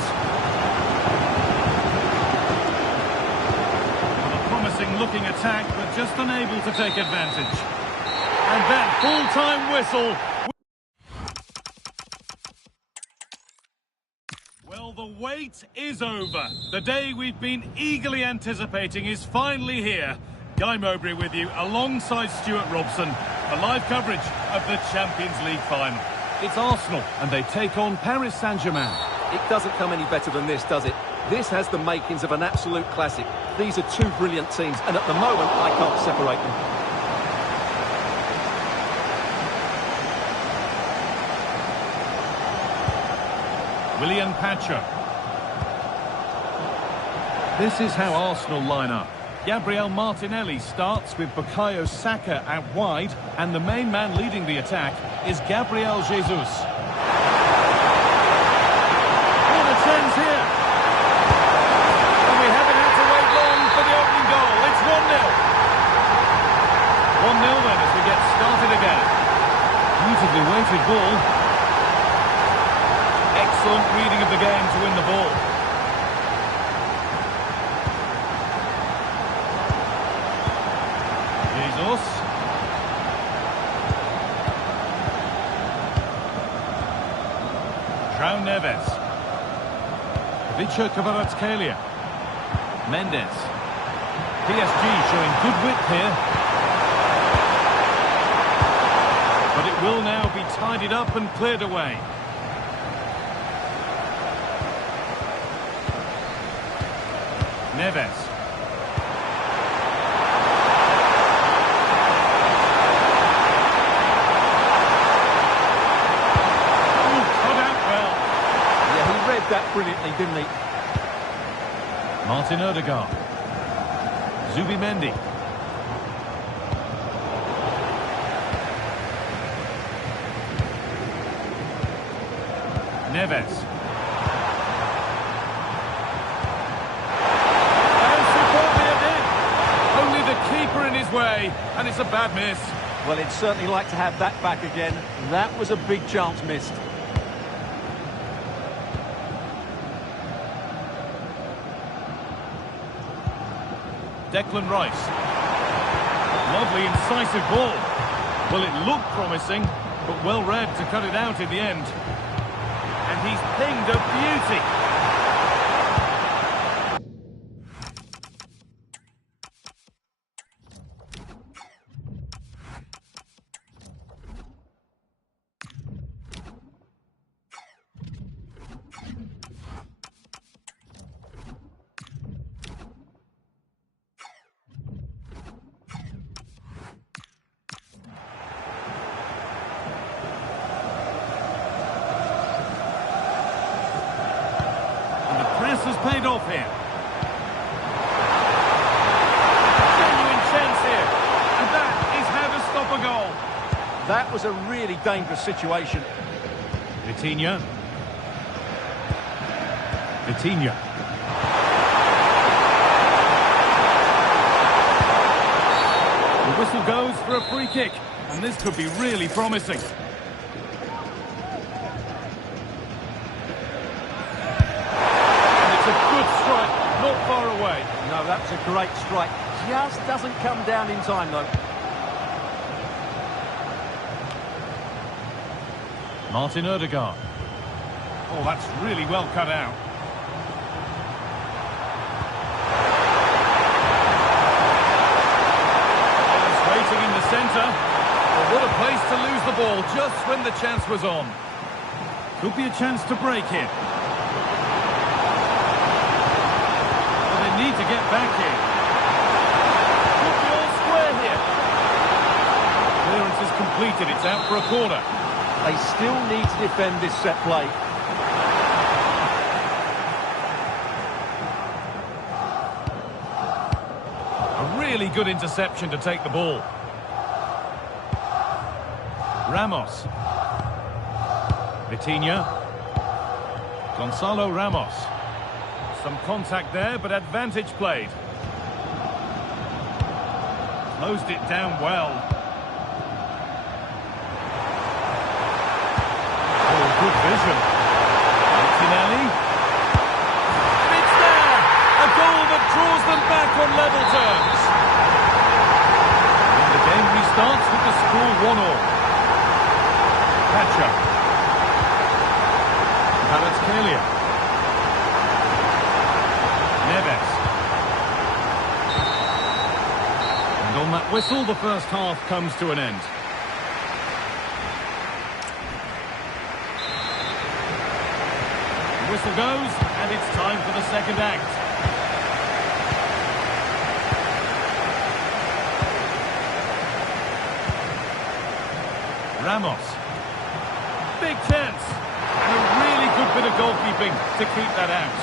Well, a promising looking attack, but just unable to take advantage. And that full-time whistle... Well, the wait is over. The day we've been eagerly anticipating is finally here. Guy Mowbray with you, alongside Stuart Robson, for live coverage of the Champions League final. It's Arsenal, and they take on Paris Saint-Germain. It doesn't come any better than this, does it? This has the makings of an absolute classic. These are two brilliant teams, and at the moment, I can't separate them. William Pacho. This is how Arsenal line up. Gabriel Martinelli starts with Bukayo Saka out wide, and the main man leading the attack is Gabriel Jesus. What a chance here! And we haven't had to wait long for the opening goal. It's 1-0. 1-0 then as we get started again. Beautifully weighted ball. Excellent reading of the game to win the ball. Jesus. João Neves. Vicha Kvaratskhelia. Mendes. PSG showing good width here. But it will now be tidied up and cleared away. Neves. Cut out well. Yeah, he read that brilliantly, didn't he? Martin Odegaard. Zubimendi. Neves. Keeper in his way, and it's a bad miss. Well, he'd certainly like to have that back again. That was a big chance missed. Declan Rice. Lovely, incisive ball. Well, it looked promising, but well read to cut it out in the end. And he's pinged a beauty. Has paid off here. Genuine chance here. And that is how to stop a goal. That was a really dangerous situation. Vitinha. Vitinha. The whistle goes for a free kick. And this could be really promising. Not far away. No, that's a great strike. Just doesn't come down in time, though. Martin Odegaard. Oh, that's really well cut out. He's waiting in the centre. Well, what a place to lose the ball just when the chance was on. Could be a chance to break here. Need to get back here. Could be all square here. Clearance is completed. It's out for a corner. They still need to defend this set play. A really good interception to take the ball. Ramos. Vitinha. Gonzalo Ramos. Some contact there, but advantage played. Closed it down well. Oh, good vision. Martinelli. And it's there! A goal that draws them back on level terms. And the game restarts with the score On that whistle, the first half comes to an end. The whistle goes, and it's time for the second act. Ramos. Big chance. And a really good bit of goalkeeping to keep that out.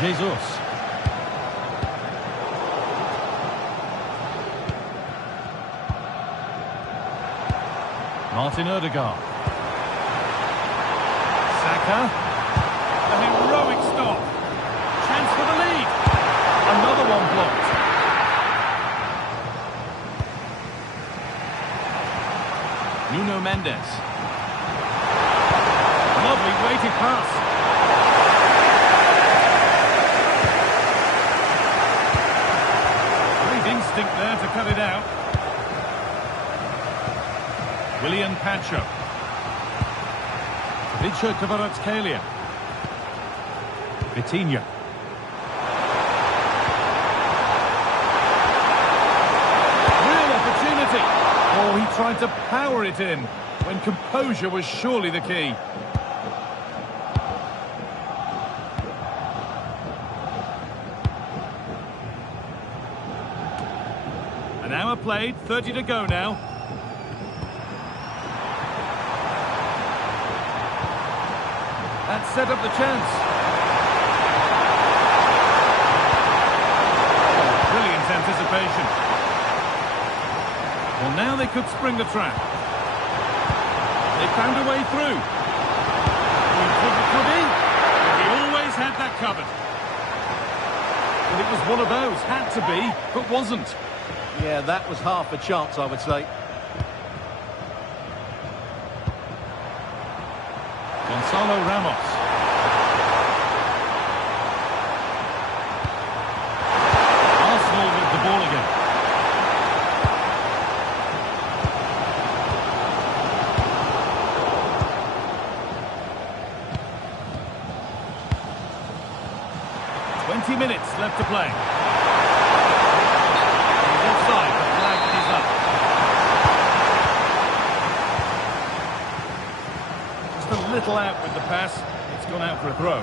Jesus. Martin Odegaard. Saka. A heroic stop. Chance for the lead. Another one blocked. Nuno Mendes. Lovely weighted pass. Great instinct there to cut it out. William Pacho. Vicha Kvaratskhelia. Vitinha. Real opportunity. Oh, he tried to power it in when composure was surely the key. An hour played, 30 to go now. That set up the chance. Brilliant anticipation. Well, now they could spring the trap. They found a way through. Could he? He always had that covered. But it was one of those. Had to be, but wasn't. Yeah, that was half a chance, I would say. Gonzalo Ramos. Arsenal with the ball again. Minutes left to play. He's offside, the flag is up. Just a little out with the pass. It's gone out for a throw.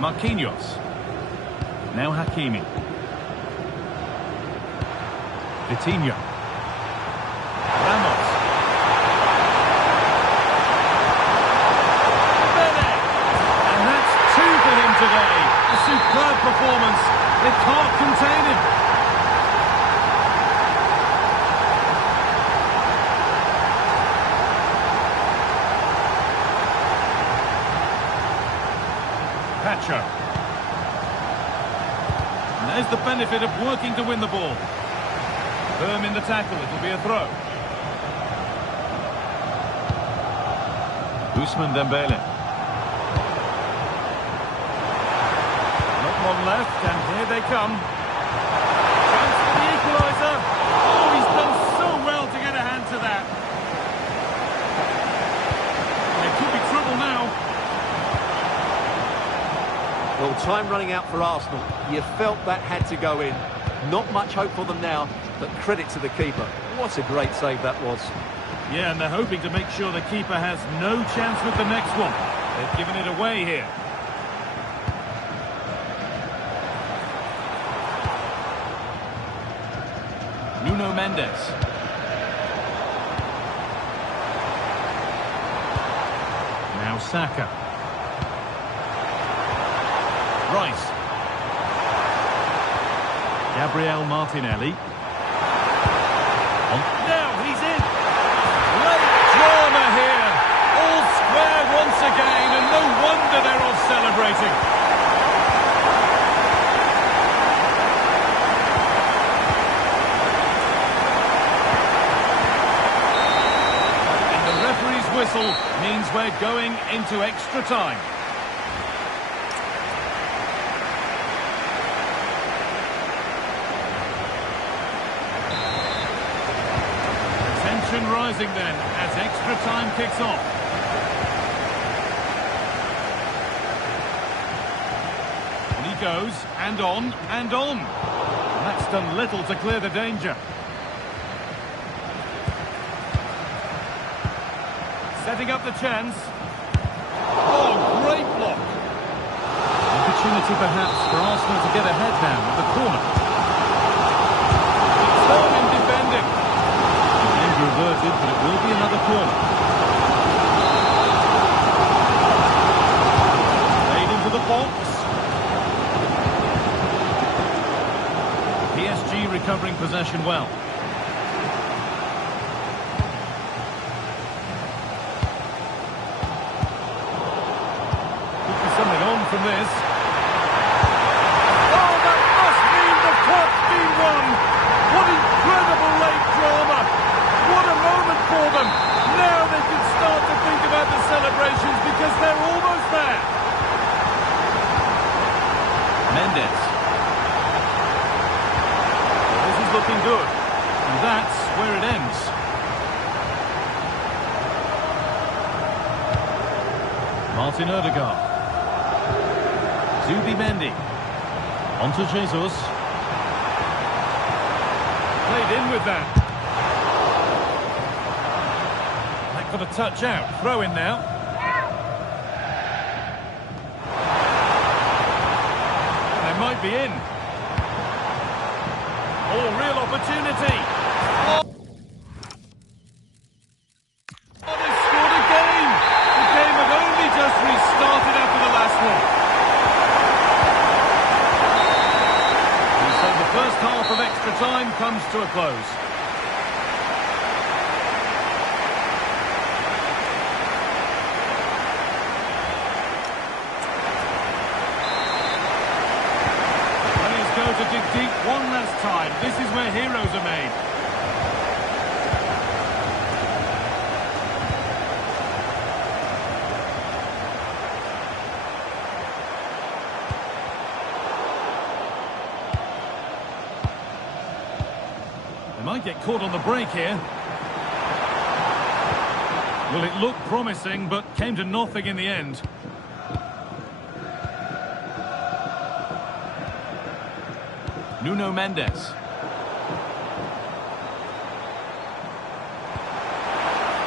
Marquinhos. Now Hakimi. Vitinha. Ramos. Today, a superb performance. They can't contain him. Pacho. And there's the benefit of working to win the ball. Firm in the tackle, it'll be a throw. Ousmane Dembele. One left, and here they come. Chance for the equaliser. Oh, he's done so well to get a hand to that. There could be trouble now. Well, time running out for Arsenal. You felt that had to go in. Not much hope for them now, but credit to the keeper. What a great save that was. Yeah, and they're hoping to make sure the keeper has no chance with the next one. They've given it away here. Nuno Mendes. Now Saka. Rice. Gabriel Martinelli. Now he's in. Great drama here. All square once again, and no wonder they're all celebrating. Whistle means we're going into extra time. Tension rising then as extra time kicks off. goes, and on, and on. And that's done little to clear the danger. Setting up the chance. Oh, great block. Opportunity perhaps for Arsenal to get ahead now at the corner. It's firm in defending. Danger averted, but it will be another corner. Played into the box. PSG recovering possession well. Something on from this. Oh, that must mean the cup's been won. What incredible late drama. What a moment for them. Now they can start to think about the celebrations because they're almost there. Mendes. This is looking good. And that's where it ends. Martin Odegaard. Zubimendi. Onto Jesus. Played in with that. That got a touch out. Throw in now. They might be in. Oh, real opportunity. Oh, they scored again. The game had only just restarted after the last one. First half of extra time comes to a close. Players go to dig deep one last time. This is where heroes are made. Might get caught on the break here. Well, it looked promising, but came to nothing in the end. Nuno Mendes.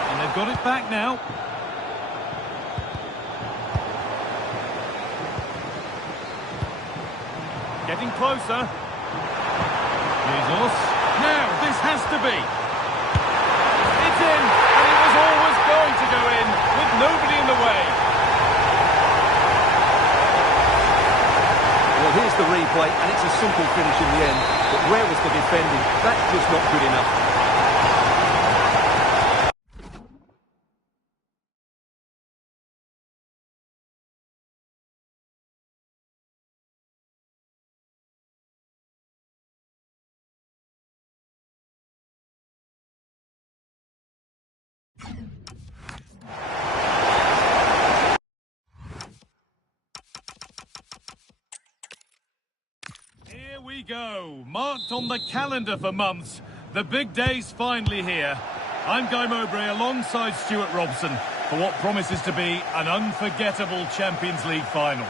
And they've got it back now. Getting closer. Jesus. Now, this has to be. It's in, and it was always going to go in, with nobody in the way. Well, here's the replay, and it's a simple finish in the end. But where was the defending? That's just not good enough. Here we go, marked on the calendar for months. The big day's finally here. I'm Guy Mowbray alongside Stuart Robson for what promises to be an unforgettable Champions League final.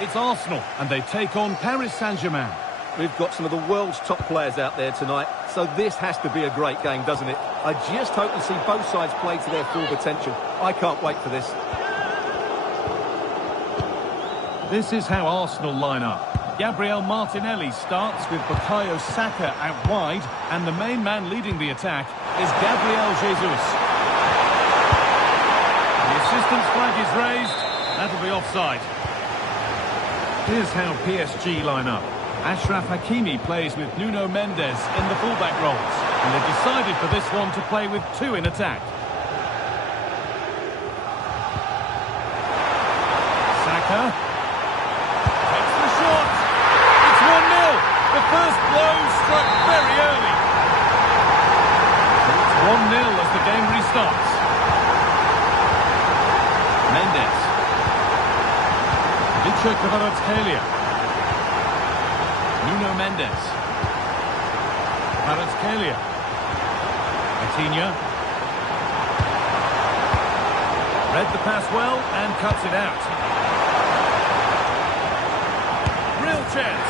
It's Arsenal and they take on Paris Saint-Germain. We've got some of the world's top players out there tonight, so this has to be a great game, doesn't it? I just hope to see both sides play to their full potential. I can't wait for this. This is how Arsenal line up. Gabriel Martinelli starts with Bukayo Saka out wide, and the main man leading the attack is Gabriel Jesus. The assistant's flag is raised. That'll be offside. Here's how PSG line up. Achraf Hakimi plays with Nuno Mendes in the fullback roles, and they've decided for this one to play with two in attack. Saka takes the shot. It's 1-0. The first blow struck very early. It's 1-0 as the game restarts. Mendes. Vicha Kvaratskhelia. Nuno Mendes. Kvaratskhelia. Vitinha. Read the pass well and cuts it out. Real chance.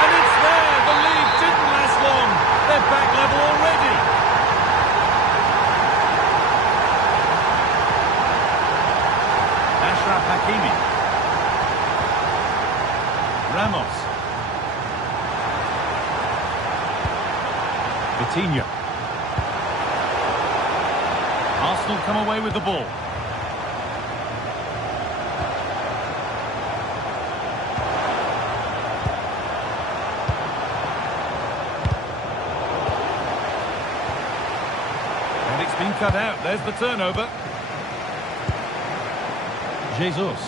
And it's there. The lead didn't last long. They're back level already. Ashraf Hakimi. Ramos. Vitinha. Arsenal come away with the ball. And it's been cut out. There's the turnover. Jesus.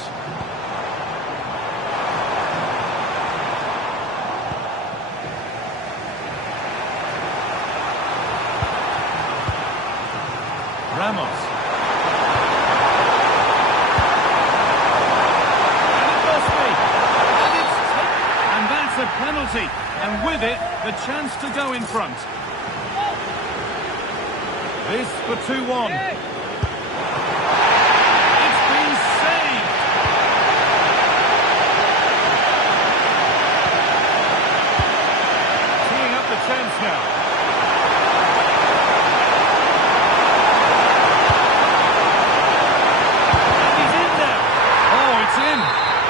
Ramos. And it must be. And that's a penalty. And with it, the chance to go in front. This for 2-1. It's been saved. Teeing up the chance now.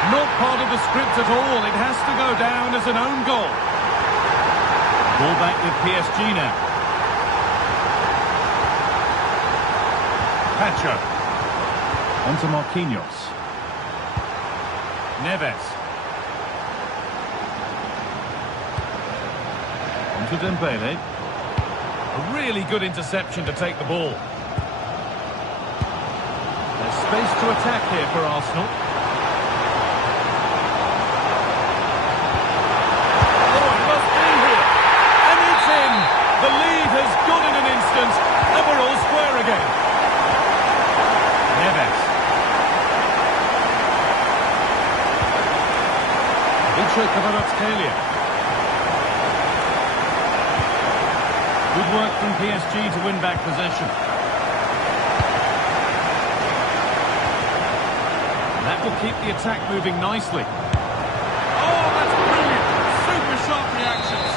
Not part of the script at all. It has to go down as an own goal. Ball back with PSG now. Pacho. Onto Marquinhos. Neves. Onto Dembele. A really good interception to take the ball. There's space to attack here for Arsenal. The lead has gone in an instant, and we're all square again. Neves. Kvaratskhelia. Good work from PSG to win back possession. That will keep the attack moving nicely. Oh, that's brilliant! Super sharp reactions.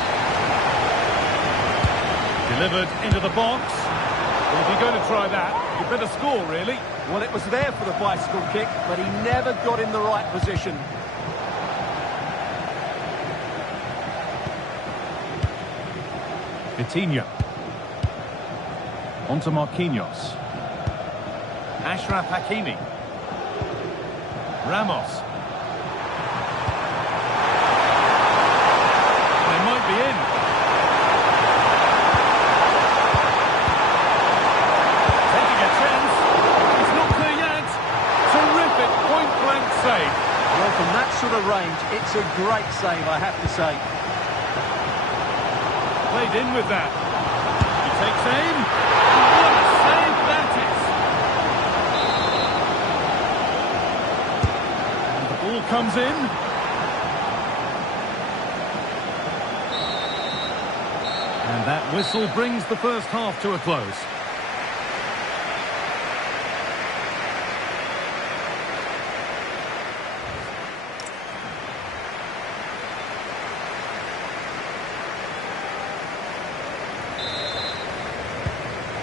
Delivered into the box. Well, if you're going to try that, you better score, really. Well, it was there for the bicycle kick, but he never got in the right position. Vitinha. Onto Marquinhos. Ashraf Hakimi. Ramos. They might be in. Taking a chance. It's not clear yet. Terrific point-blank save. Well, from that sort of range, it's a great save, I have to say. Played in with that. He takes aim. And what a save that is. And the ball comes in. And that whistle brings the first half to a close.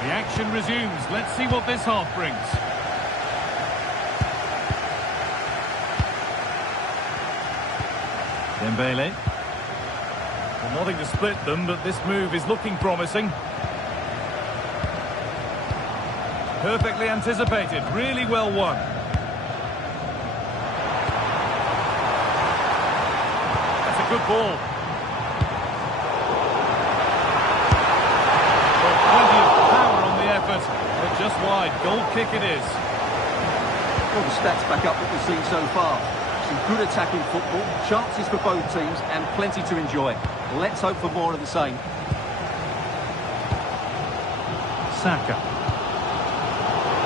The action resumes. Let's see what this half brings. Dembele. Well, nothing to split them, but this move is looking promising. Perfectly anticipated. Really well won. That's a good ball. But just wide. Goal kick it is. Well, the stats back up what we've seen so far. Some good attacking football, chances for both teams, and plenty to enjoy. Let's hope for more of the same. Saka.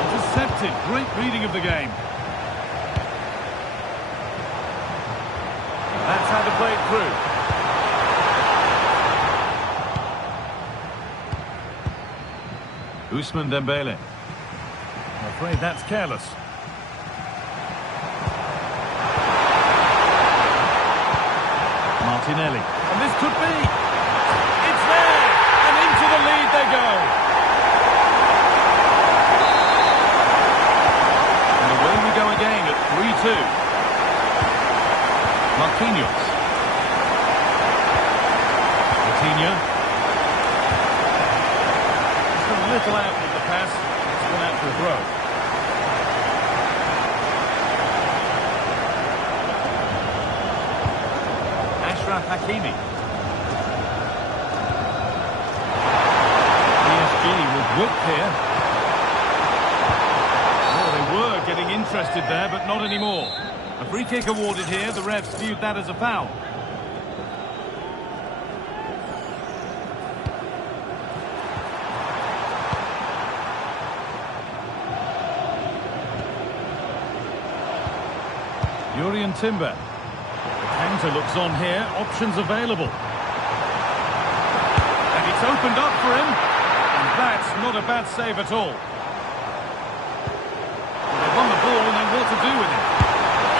Intercepted. Great reading of the game. That's how to play it through. Ousmane Dembele. I'm afraid that's careless. Martinelli. And this could be. It's there! And into the lead they go. And away we go again at 3-2. Marquinhos. Vitinha. Just a little out with the pass. It's gone out for a throw. Hakimi. PSG with width here. Oh, they were getting interested there, but not anymore. A free kick awarded here. The refs viewed that as a foul. Jurrien Timber. Counter looks on here, options available. And it's opened up for him. And that's not a bad save at all. Well, they've won the ball and they know what to do with it.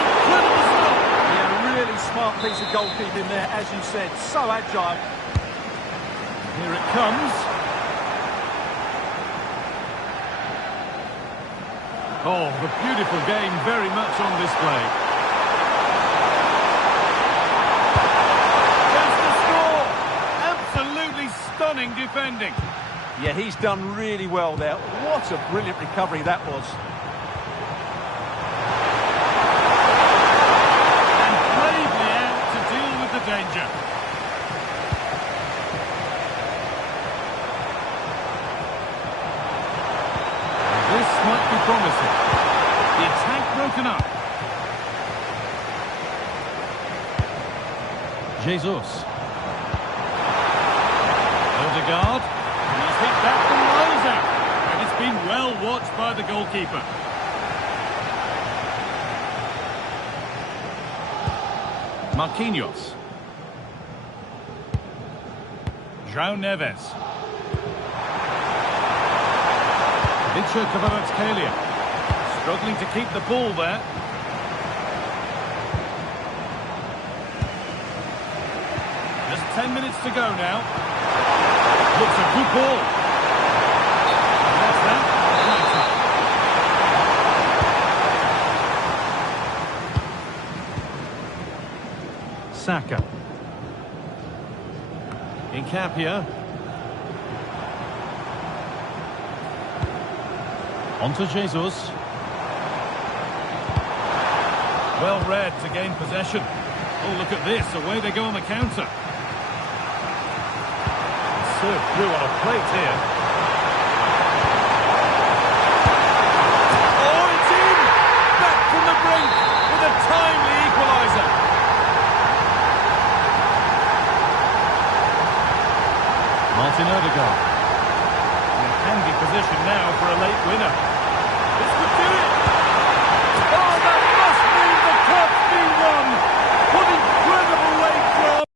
Incredible stop! Yeah, a really smart piece of goalkeeping there, as you said. So agile. Here it comes. Oh, the beautiful game very much on display. Stunning defending. Yeah, he's done really well there. What a brilliant recovery that was. And bravely out to deal with the danger. And this might be promising. The attack broken up. Jesus. Odegaard, and he's hit that from miles out, and it's been well watched by the goalkeeper. Marquinhos. João Neves. Vitor Kvaratskhelia, struggling to keep the ball there. Just 10 minutes to go now. Looks a good ball. And that's that. Right. Saka. Incapia. Onto Jesus. Well read to gain possession. Oh, look at this. Away they go on the counter. Served through on a plate here. Oh, it's in! Back from the brink with a timely equaliser. Martin Odegaard. In a handy position now for a late winner. This could do it! Oh, that must mean the cup's been won! What incredible late draw!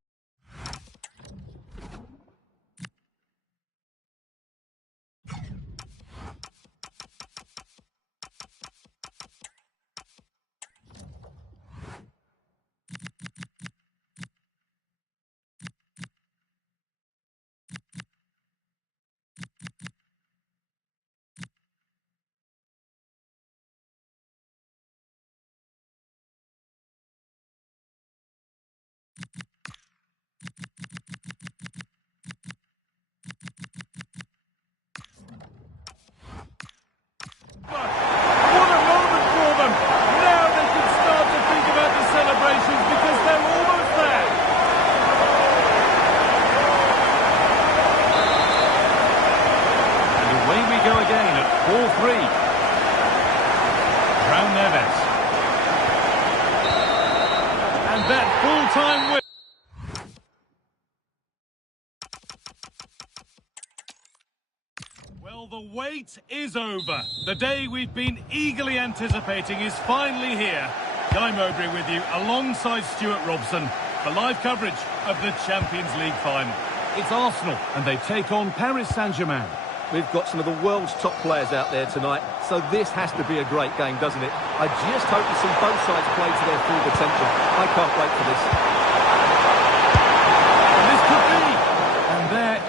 that full-time win. Well, the wait is over. The day we've been eagerly anticipating is finally here. Guy Mowbray with you, alongside Stuart Robson, for live coverage of the Champions League final. It's Arsenal, and they take on Paris Saint-Germain. We've got some of the world's top players out there tonight, so this has to be a great game, doesn't it? I just hope to see both sides play to their full potential. I can't wait for this.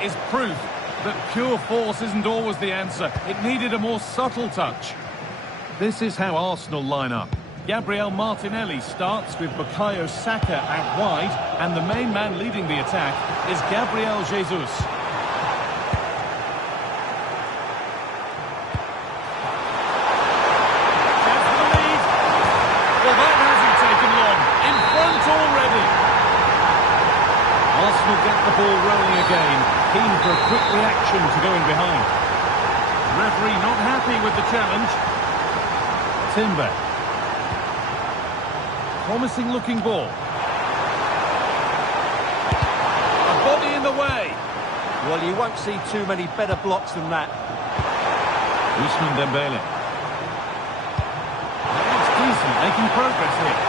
is proof that pure force isn't always the answer. It needed a more subtle touch. This is how Arsenal line up. Gabriel Martinelli starts with Bukayo Saka out wide, and the main man leading the attack is Gabriel Jesus. Chance for the lead. Well, that hasn't taken long. In front already. Arsenal get the ball rolling again, keen for a quick reaction to going behind. Referee not happy with the challenge. Timber. Promising looking ball. A body in the way. Well, you won't see too many better blocks than that. Ousmane Dembele. That looks decent, making progress here.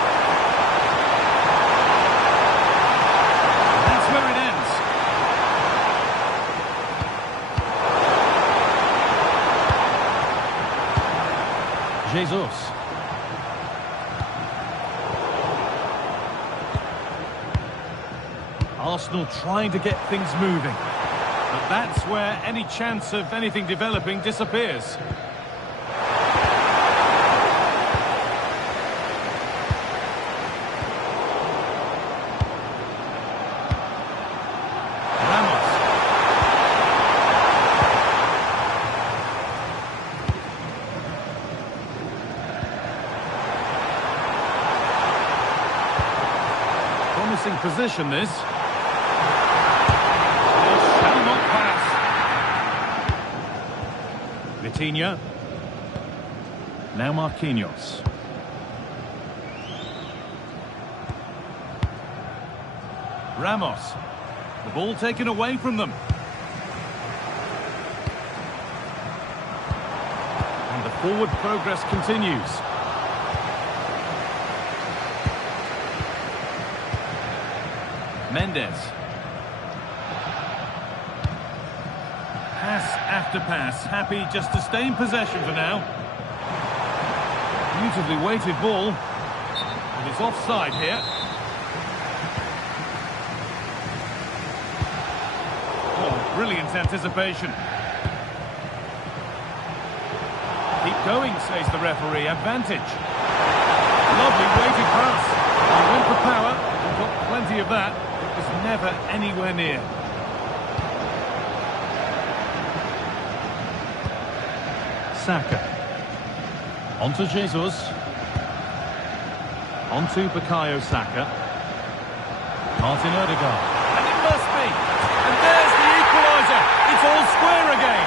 That's where it ends. Jesus. Arsenal trying to get things moving. But that's where any chance of anything developing disappears. Ramos. Promising position, this. Vitinha. Now Marquinhos. Ramos. The ball taken away from them. And the forward progress continues. Mendes. Pass after pass, happy just to stay in possession for now. Beautifully weighted ball. And it's offside here. Oh, brilliant anticipation. Keep going, says the referee. Advantage. Lovely weighted pass. He went for power. Got plenty of that. It was never anywhere near. Saka. Onto Jesus. Onto Bukayo Saka. Martin Odegaard. And it must be. And there's the equaliser. It's all square again.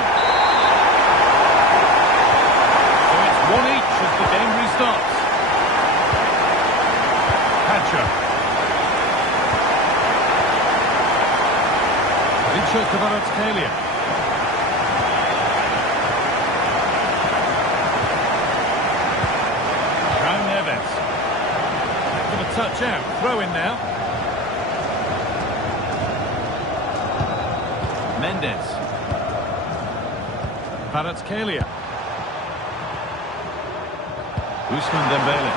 So it's 1 each as the game restarts. Pacha. Vincenzo Kvaratskhelia. Touch out, throw in now. Mendes. Kvaratskhelia. Ousmane Dembele.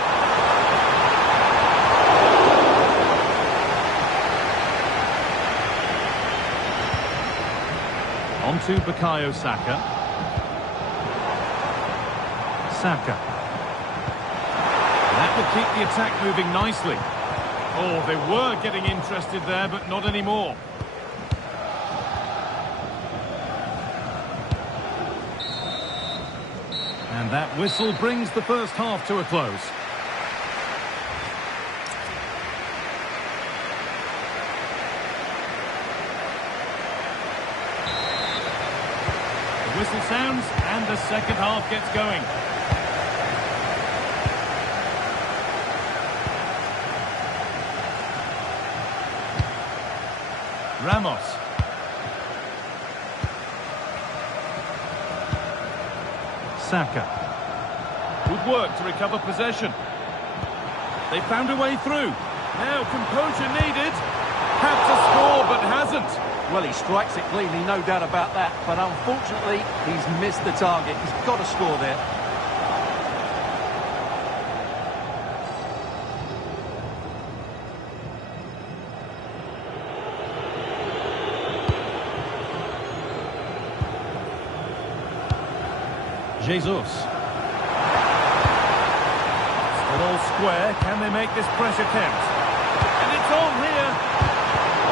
Onto Bukayo Saka. Saka. That will keep the attack moving nicely. Oh, they were getting interested there, but not anymore. And that whistle brings the first half to a close. The whistle sounds, and the second half gets going. Ramos. Saka. Good work to recover possession. They found a way through. Now composure needed. Had to score but hasn't. Well, he strikes it cleanly, no doubt about that. But unfortunately, he's missed the target. He's got to score there. Jesus. Still all square. Can they make this pressure count? And it's on here.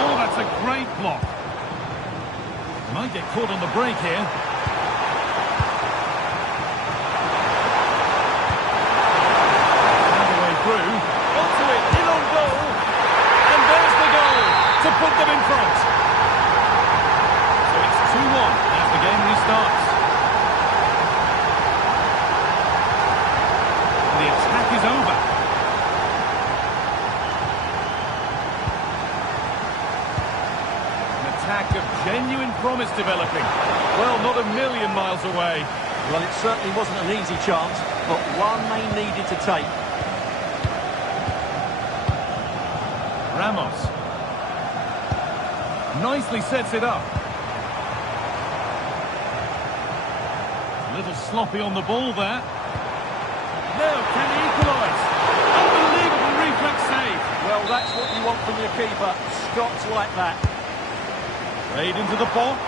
Oh, that's a great block. Might get caught on the break here. Found a way through. Onto it, in on goal. And there's the goal to put them in front. So it's 2-1 as the game restarts. The attack is over. An attack of genuine promise developing. Well, not a million miles away. Well, it certainly wasn't an easy chance, but one they needed to take. Ramos. Nicely sets it up. A little sloppy on the ball there. Now, can he equalise? Unbelievable reflex save. Well, that's what you want from your keeper. Stops like that. Played into the box.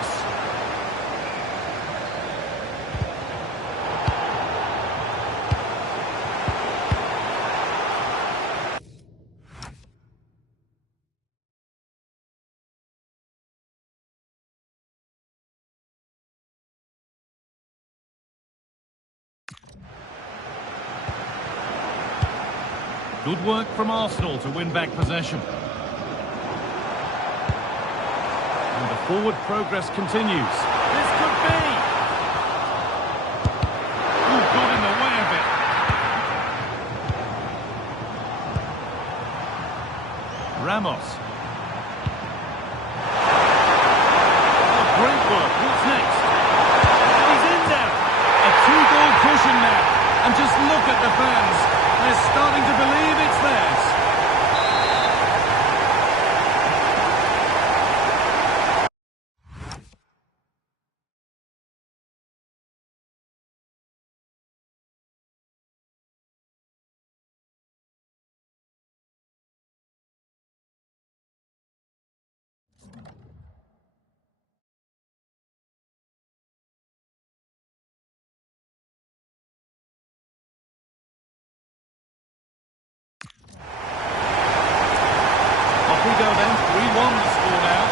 Good work from Arsenal to win back possession. And the forward progress continues. This could be! Ooh, got in the way of it. Ramos. Oh, great work. What's next? He's in there. A 2-goal cushion now. And just look at the fans. They're starting to believe it's theirs. We go then, 3-1 the score now.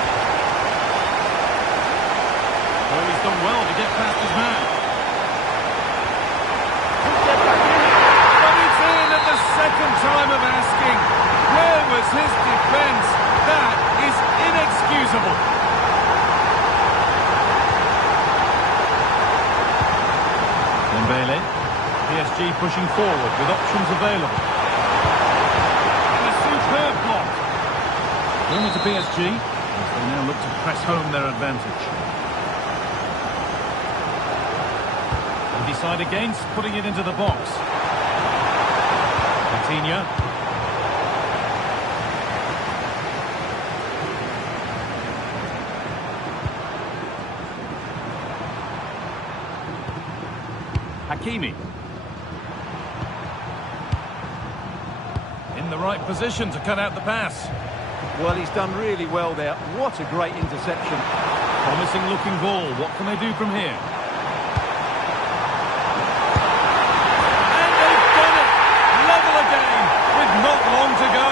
Oh, he's done well to get past his man. But it's in at the second time of asking. Where was his defence? That is inexcusable. Dembele. PSG pushing forward with options available. And a superb block. Only to PSG, as they now look to press home their advantage. And decide against putting it into the box. Vitinha. Hakimi. In the right position to cut out the pass. Well, he's done really well there. What a great interception. Promising looking ball. What can they do from here? And they've done it! Level again, with not long to go.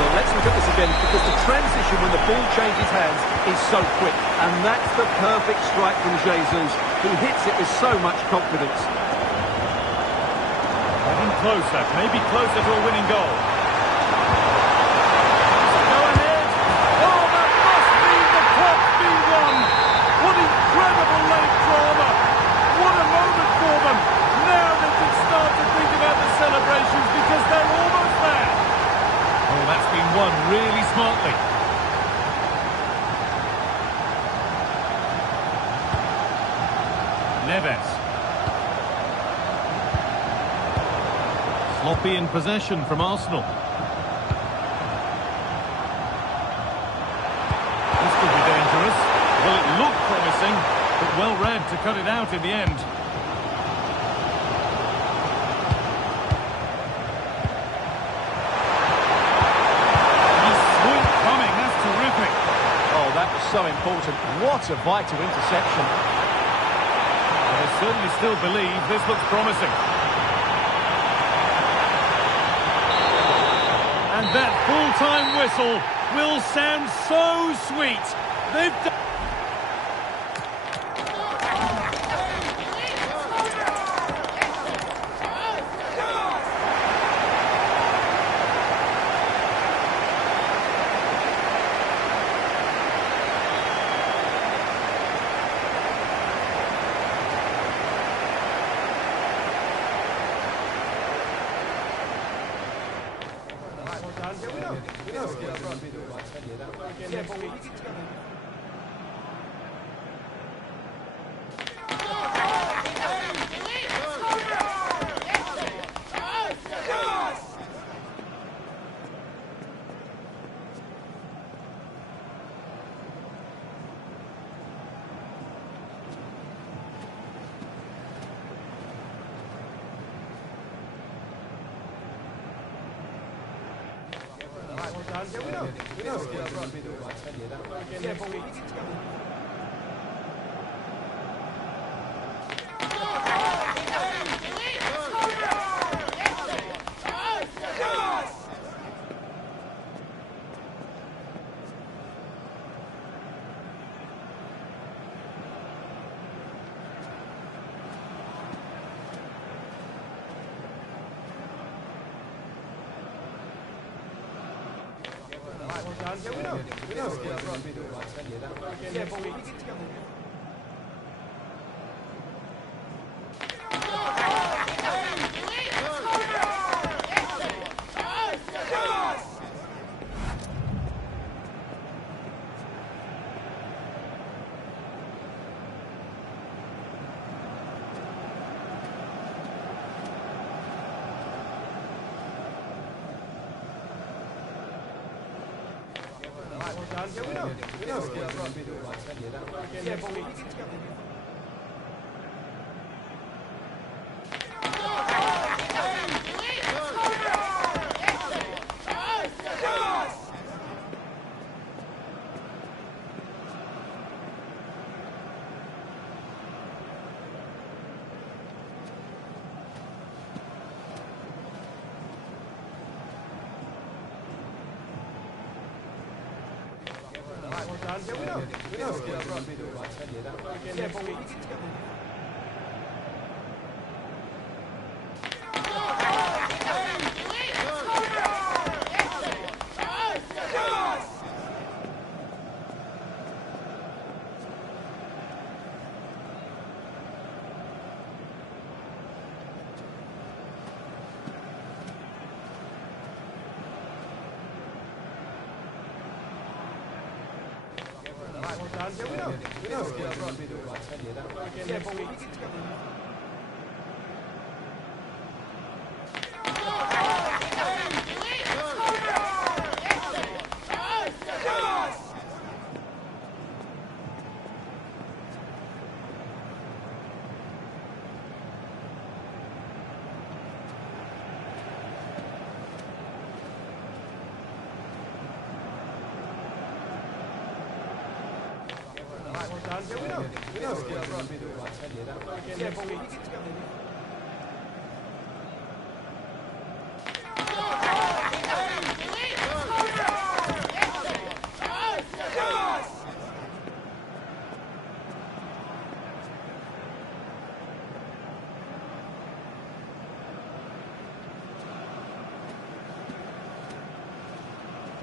Well, let's look at this again, because the transition when the ball changes hands is so quick. And that's the perfect strike from Jesus, who hits it with so much confidence. Getting closer, maybe closer to a winning goal. Go ahead. Oh, that must mean the clock's been won. What incredible late drama. What a moment for them. Now they can start to think about the celebrations because they're almost there. Oh, that's been won really smartly. Neves. Sloppy in possession from Arsenal. This could be dangerous. Well, it looked promising, but well read to cut it out in the end. so important. What a vital interception. They certainly still believe this looks promising. And that full-time whistle will sound so sweet. They've done...